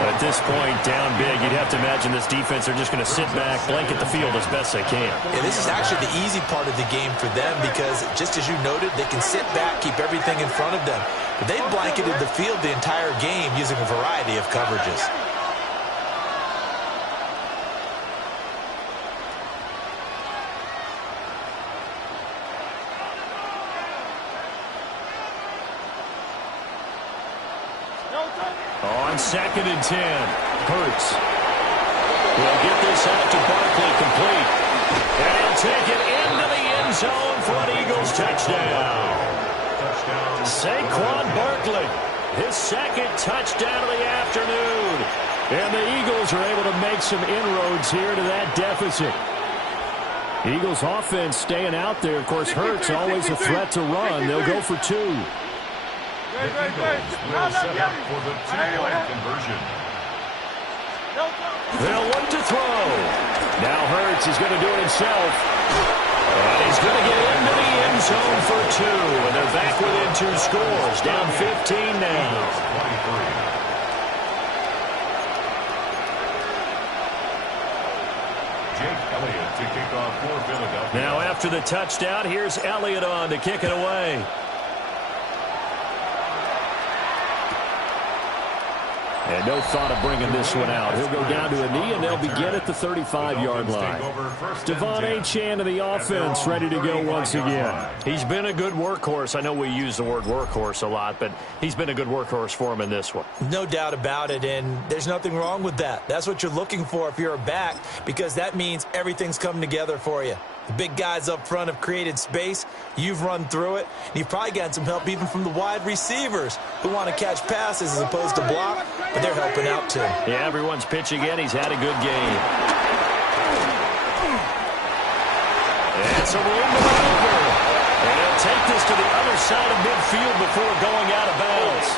At this point, down big, you'd have to imagine this defense, they're just going to sit back, blanket the field as best they can. Yeah, this is actually the easy part of the game for them because, just as you noted, they can sit back, keep everything in front of them. But they've blanketed the field the entire game using a variety of coverages. On 2nd and 10, Hurts will get this out to Barkley, complete. And he'll take it into the end zone for an Eagles touchdown. Saquon Barkley, his 2nd touchdown of the afternoon. And the Eagles are able to make some inroads here to that deficit. Eagles offense staying out there. Of course, Hurts always a threat to run. They'll go for 2. The Eagles will set up for the 2-point conversion. They'll look to throw. Now Hurts is going to do it himself. And he's going to get into the end zone for 2. And they're back within 2 scores. Down 15 now. 23. Jake Elliott to kick off for Philadelphia. Now after the touchdown, here's Elliott on to kick it away. And no thought of bringing this one out. He'll go down to a knee, and they'll begin at the 35-yard line. Devon Achane of the offense ready to go once again. He's been a good workhorse. I know we use the word workhorse a lot, but he's been a good workhorse for him in this one. No doubt about it, and there's nothing wrong with that. That's what you're looking for if you're a back, because that means everything's coming together for you. The big guys up front have created space. You've run through it. And you've probably gotten some help even from the wide receivers who want to catch passes as opposed to block, but they're helping out too. Yeah, everyone's pitching in. He's had a good game. And some room to maneuver. And he'll take this to the other side of midfield before going out of bounds.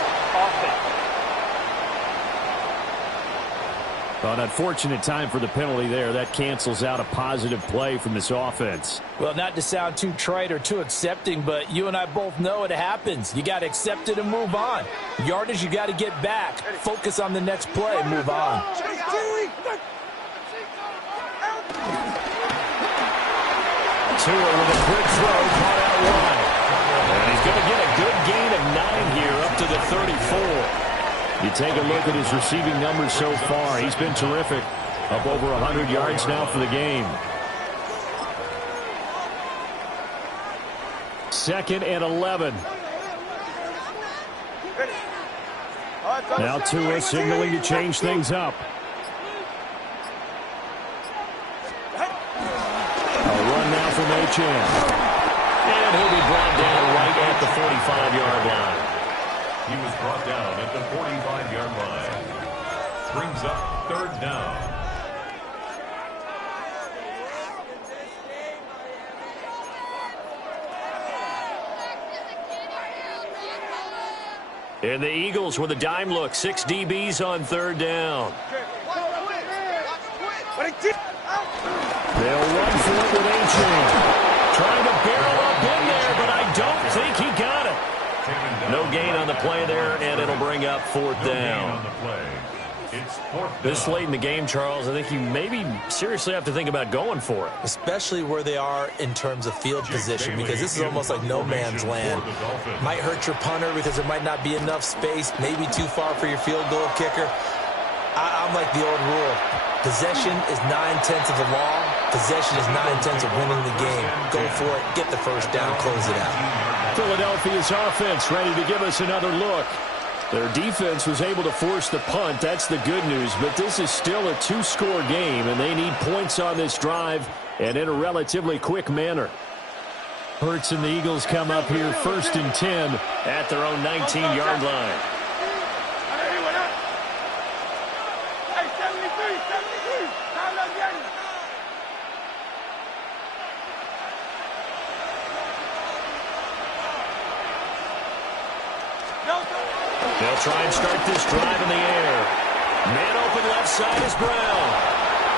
An unfortunate time for the penalty there. That cancels out a positive play from this offense. Well, not to sound too trite or too accepting, but you and I both know it happens. You got to accept it and move on. Yardage, you got to get back. Focus on the next play and move on. Tua with a quick throw, caught out wide. And he's going to get a good gain of 9 here up to the 34. You take a look at his receiving numbers so far. He's been terrific. Up over 100 yards now for the game. 2nd and 11. Now Tua signaling to change things up. A run now from Achane. And he'll be brought down right at the 45-yard line. He was brought down at the 45-yard line. Brings up 3rd down. And the Eagles with a dime look. 6 DBs on 3rd down. They'll run for it with Achane. Trying to barrel up in there, but I don't think he got it. No gain on the play there, and it'll bring up fourth down. This late in the game, Charles, I think you maybe seriously have to think about going for it. Especially where they are in terms of field position, because this is almost like no man's land. Might hurt your punter because there might not be enough space, maybe too far for your field goal kicker. I'm like the old rule. Possession is 9/10 of the law. Possession is 9/10 of winning the game. Go for it, get the first down, close it out. Philadelphia's offense ready to give us another look. Their defense was able to force the punt. That's the good news, but this is still a two-score game, and they need points on this drive and in a relatively quick manner. Hurts and the Eagles come up here 1st and 10 at their own 19-yard line. They'll try and start this drive in the air. Man open left side is Brown.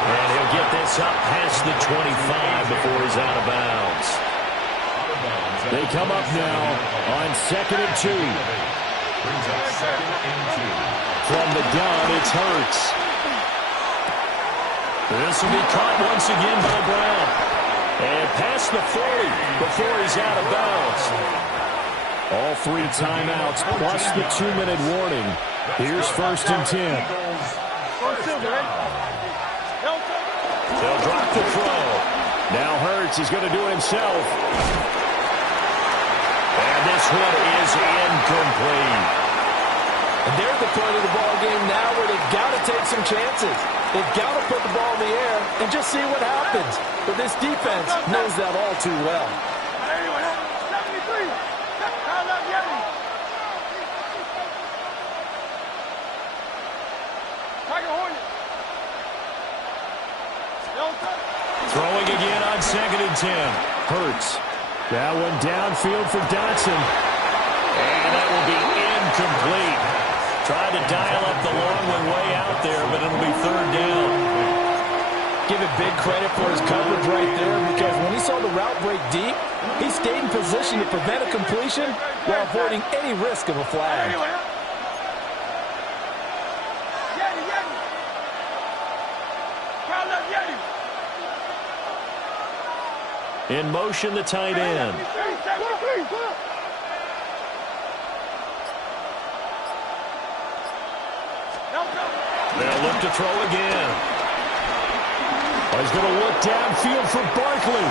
And he'll get this up past the 25 before he's out of bounds. They come up now on 2nd and 2. From the gun, it's Hurts. This will be caught once again by Brown. And past the 40 before he's out of bounds. All 3 timeouts plus the 2-minute warning. Here's 1st and 10. They'll drop the throw. Now Hurts is going to do it himself. And this one is incomplete. And they're at the point of the ball game now where they've got to take some chances. They've got to put the ball in the air and just see what happens. But this defense knows that all too well. Throwing again on 2nd and 10. Hurts. That one downfield for Dotson. And that will be incomplete. Tried to dial up the long one way out there, but it'll be 3rd down. Give it big credit for his coverage right there, because when he saw the route break deep, he stayed in position to prevent a completion while avoiding any risk of a flag. In motion, the tight end. They'll look to throw again. He's going to look downfield for Barkley.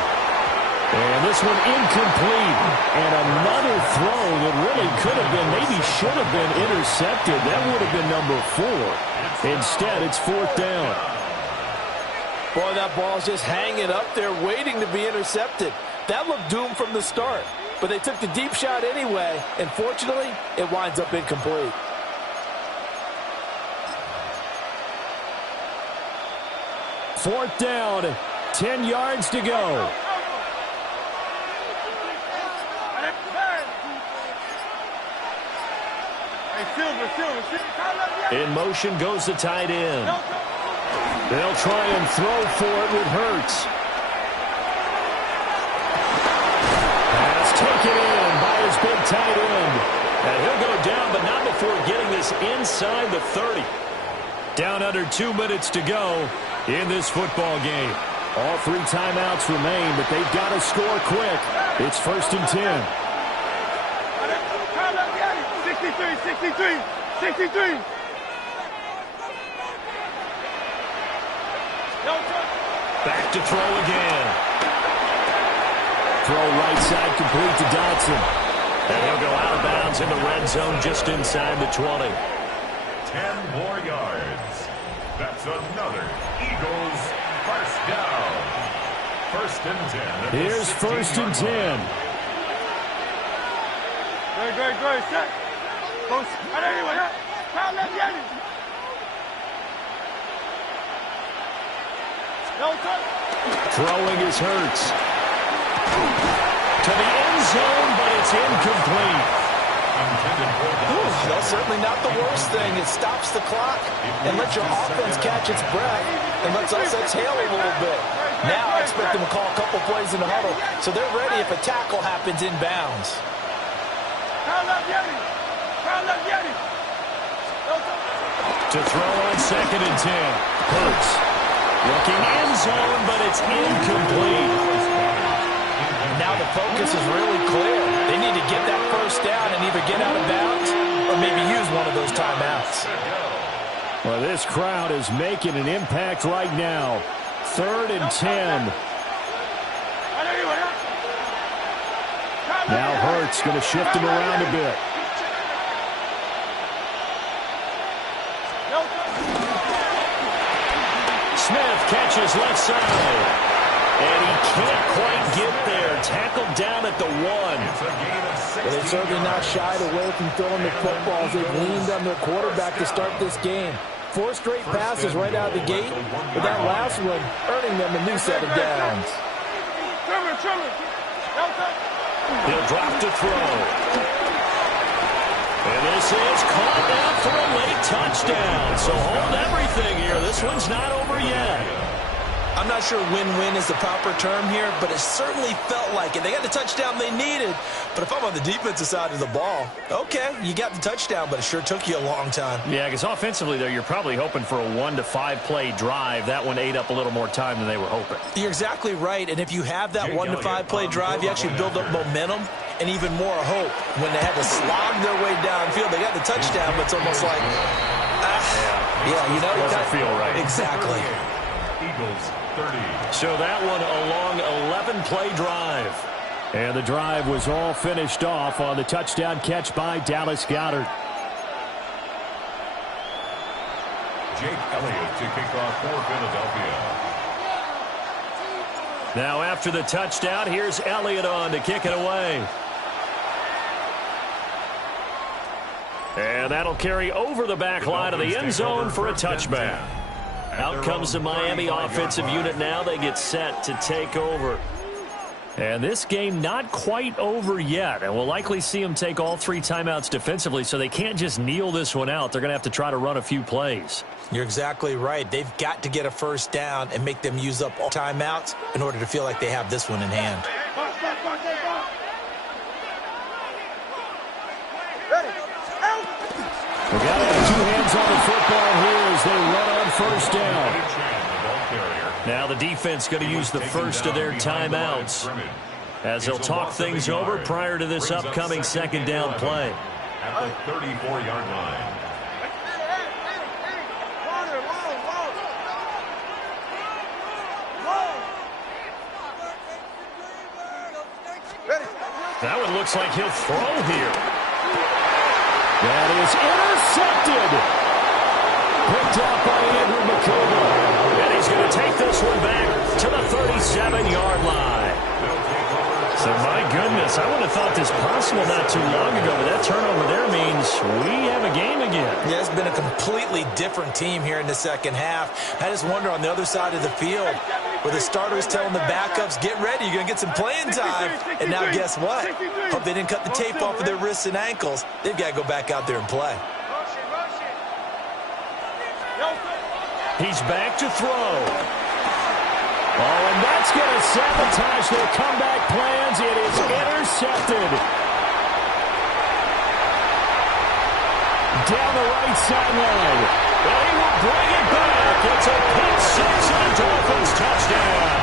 And this one incomplete. And another throw that really could have been, maybe should have been intercepted. That would have been number 4. Instead, it's 4th down. Boy, that ball's just hanging up there waiting to be intercepted. That looked doomed from the start. But they took the deep shot anyway, and fortunately, it winds up incomplete. Fourth down, 10 yards to go. In motion goes the tight end. They'll try and throw for it with Hurts. Pass taken in by his big tight end. And he'll go down, but not before getting this inside the 30. Down under 2 minutes to go in this football game. All 3 timeouts remain, but they've got to score quick. It's 1st and 10. 63. Back to throw again. Throw right side complete to Dotson. And he'll go out of bounds in the red zone just inside the 20. 10 more yards. That's another Eagles first down. 1st and 10. Here's 1st and 10. Great. Set. Throwing is Hurts. To the end zone, but it's incomplete. That's certainly not the worst thing. It stops the clock and lets your offense catch its breath and lets us exhale a little bit. Now I expect them to call a couple plays in the huddle so they're ready if a tackle happens inbounds. To throw on 2nd and 10. Hurts. Looking end zone, but it's incomplete. Now the focus is really clear. They need to get that first down and either get out of bounds or maybe use one of those timeouts. Well, this crowd is making an impact right now. 3rd and 10. Now Hurts going to shift him around a bit. Smith catches left side. And he can't quite get there. Tackled down at the 1. But they're certainly not shied away from throwing the footballs. They've leaned on their quarterback to start this game. 4 straight passes right out of the gate, but that last one earning them a new set of downs. He'll drop to throw. And this is caught down for a late touchdown. So hold everything here. This one's not over yet. I'm not sure win-win is the proper term here, but it certainly felt like it. They got the touchdown they needed. But if I'm on the defensive side of the ball, okay, you got the touchdown, but it sure took you a long time. Yeah, because offensively, there, you're probably hoping for a 1 to 5 play drive. That one ate up a little more time than they were hoping. You're exactly right. And if you have that 1 to 5 play drive, you actually build up momentum and even more hope. When they had to slog their way downfield, they got the touchdown, but it's almost like, yeah, you know, it doesn't feel right. Exactly. Eagles 30. So that one a long 11-play drive. And the drive was all finished off on the touchdown catch by Dallas Goedert. Jake Elliott to kick off for Philadelphia. Now after the touchdown, here's Elliott on to kick it away. And that'll carry over the back line of the end zone for a touchback. Out comes the Miami offensive unit now. They get set to take over. And this game not quite over yet. And we'll likely see them take all 3 timeouts defensively, so they can't just kneel this one out. They're going to have to try to run a few plays. You're exactly right. They've got to get a first down and make them use up all timeouts in order to feel like they have this one in hand. We've got to have 2 hands on the football here as they run on first down. Now the defense going to use the first of their timeouts as they'll talk things over prior to this upcoming 2nd down play. At the 34-yard line. That one looks like he'll throw here. That is intercepted. Picked off by Andrew McCollum. And he's going to take this one back to the 37-yard line. So, my goodness, I would have thought this possible not too long ago, but that turnover there means we have a game again. Yeah, it's been a completely different team here in the second half. I just wonder on the other side of the field where the starters telling the backups, get ready, you're going to get some playing time. And now guess what? Hope they didn't cut the tape off of their wrists and ankles. They've got to go back out there and play. He's back to throw. Oh, and that's going to sabotage their comeback plans. It is intercepted. Down the right sideline. They will bring it back. It's a pick six and a Dolphins touchdown.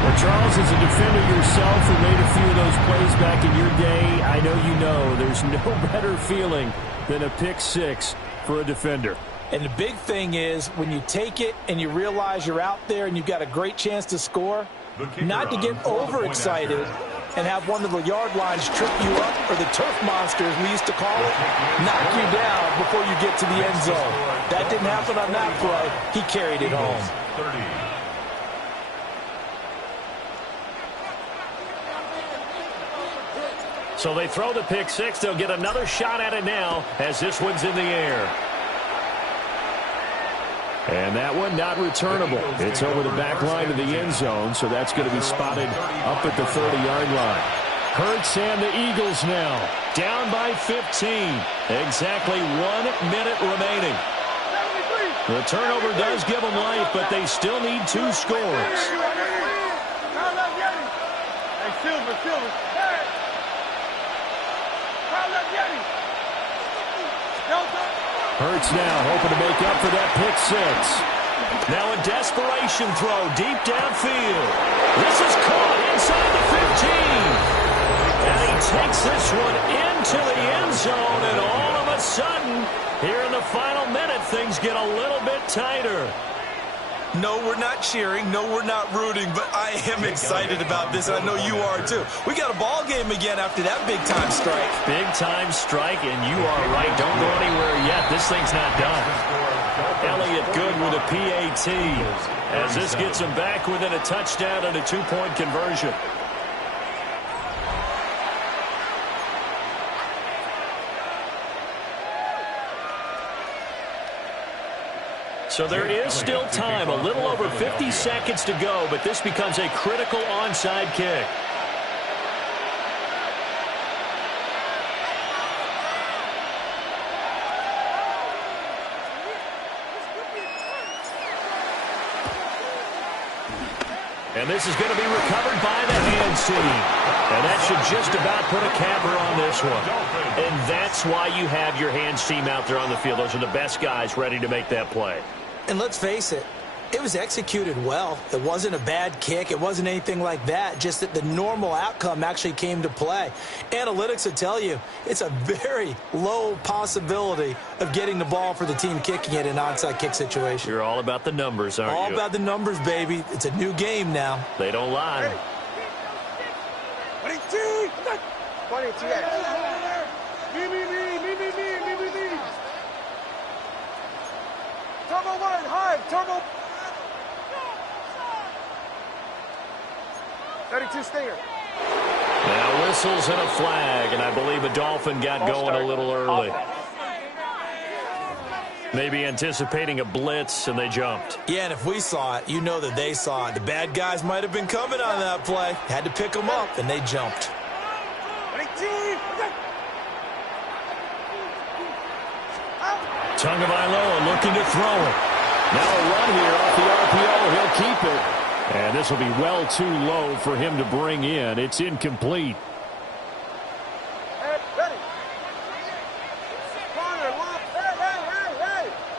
Well, Charles, as a defender yourself who made a few of those plays back in your day, I know you know there's no better feeling than a pick six for a defender. And the big thing is when you take it and you realize you're out there and you've got a great chance to score, not to get overexcited and have one of the yard lines trip you up, or the turf monster, as we used to call it, knock you down before you get to the end zone. That didn't happen on that play. He carried it home. 30. So they throw the pick six. They'll get another shot at it now as this one's in the air. And that one not returnable. It's over the back line of the end zone, so that's going to be spotted up at the 30-yard line. Hurts and the Eagles now down by 15. Exactly 1 minute remaining. The turnover does give them life, but they still need 2 scores. Hey, Silver. Hurts now, hoping to make up for that pick six. Now a desperation throw deep downfield. This is caught inside the 15. And he takes this one into the end zone, and all of a sudden, here in the final minute, things get a little bit tighter. No, we're not cheering. No, we're not rooting, but I am excited about this, and I know you are too. We got a ball game again after that big-time strike. Big-time strike, and you are right. Don't go anywhere yet. This thing's not done. Elliott good with a PAT as this gets him back within a touchdown and a two-point conversion. So there is still time, a little over 50 seconds to go, but this becomes a critical onside kick. And this is going to be recovered by the hands team. And that should just about put a capper on this one. And that's why you have your hands team out there on the field. Those are the best guys ready to make that play. And let's face it, it was executed well. It wasn't a bad kick. It wasn't anything like that. Just that the normal outcome actually came to play. Analytics will tell you it's a very low possibility of getting the ball for the team kicking it in an onside kick situation. You're all about the numbers, aren't you? All about the numbers, baby. It's a new game now. They don't lie. 20 Turbo one, high, turbo. 32 stinger. Now whistles and a flag, and I believe a Dolphin got going a little early. Maybe anticipating a blitz, and they jumped. Yeah, and if we saw it, you know that they saw it. The bad guys might have been coming on that play. Had to pick them up, and they jumped. Tagovailoa looking to throw it. Now a run here off the RPO. He'll keep it. And this will be well too low for him to bring in. It's incomplete. Hey, ready.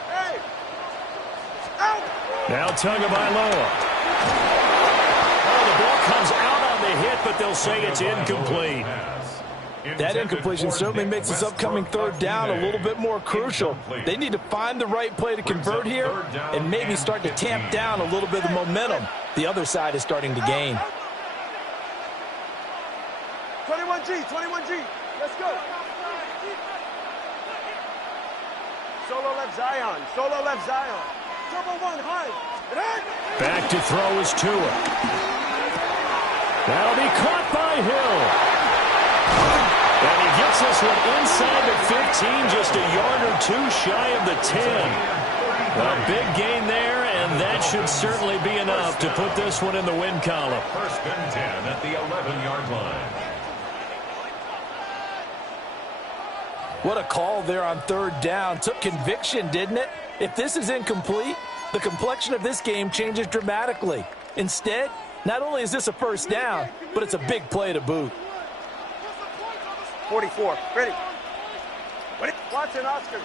Hey. Out. Now Tagovailoa. Oh, the ball comes out on the hit, but they'll say it's incomplete. That incompletion certainly makes this upcoming third down a little bit more crucial. They need to find the right play to convert here and maybe start to tamp down a little bit of the momentum the other side is starting to gain. 21G. Let's go. Solo left Zion. Turbo one, high. Back to throw is Tua. That'll be caught by Hill. And he gets this one inside the 15, just a yard or two shy of the 10. A big gain there, and that should certainly be enough to put this one in the win column. First and 10 at the 11-yard line. What a call there on third down. Took conviction, didn't it? If this is incomplete, the complexion of this game changes dramatically. Instead, not only is this a first down, but it's a big play to boot. 44. Ready. Watson, Oscar.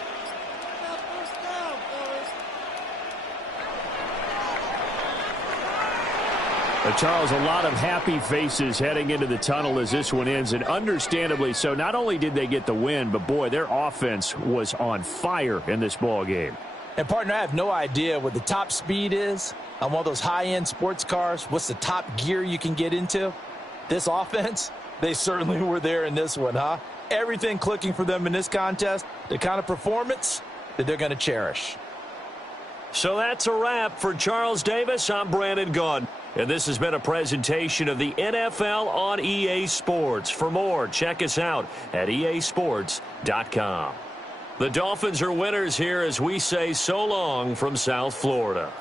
Charles, a lot of happy faces heading into the tunnel as this one ends, and understandably so. Not only did they get the win, but boy, their offense was on fire in this ball game. And partner, I have no idea what the top speed is on one of those high-end sports cars. What's the top gear you can get into? This offense, they certainly were there in this one, huh? Everything clicking for them in this contest, the kind of performance that they're going to cherish. So that's a wrap for Charles Davis. I'm Brandon Gaudin, and this has been a presentation of the NFL on EA Sports. For more, check us out at easports.com. The Dolphins are winners here as we say so long from South Florida.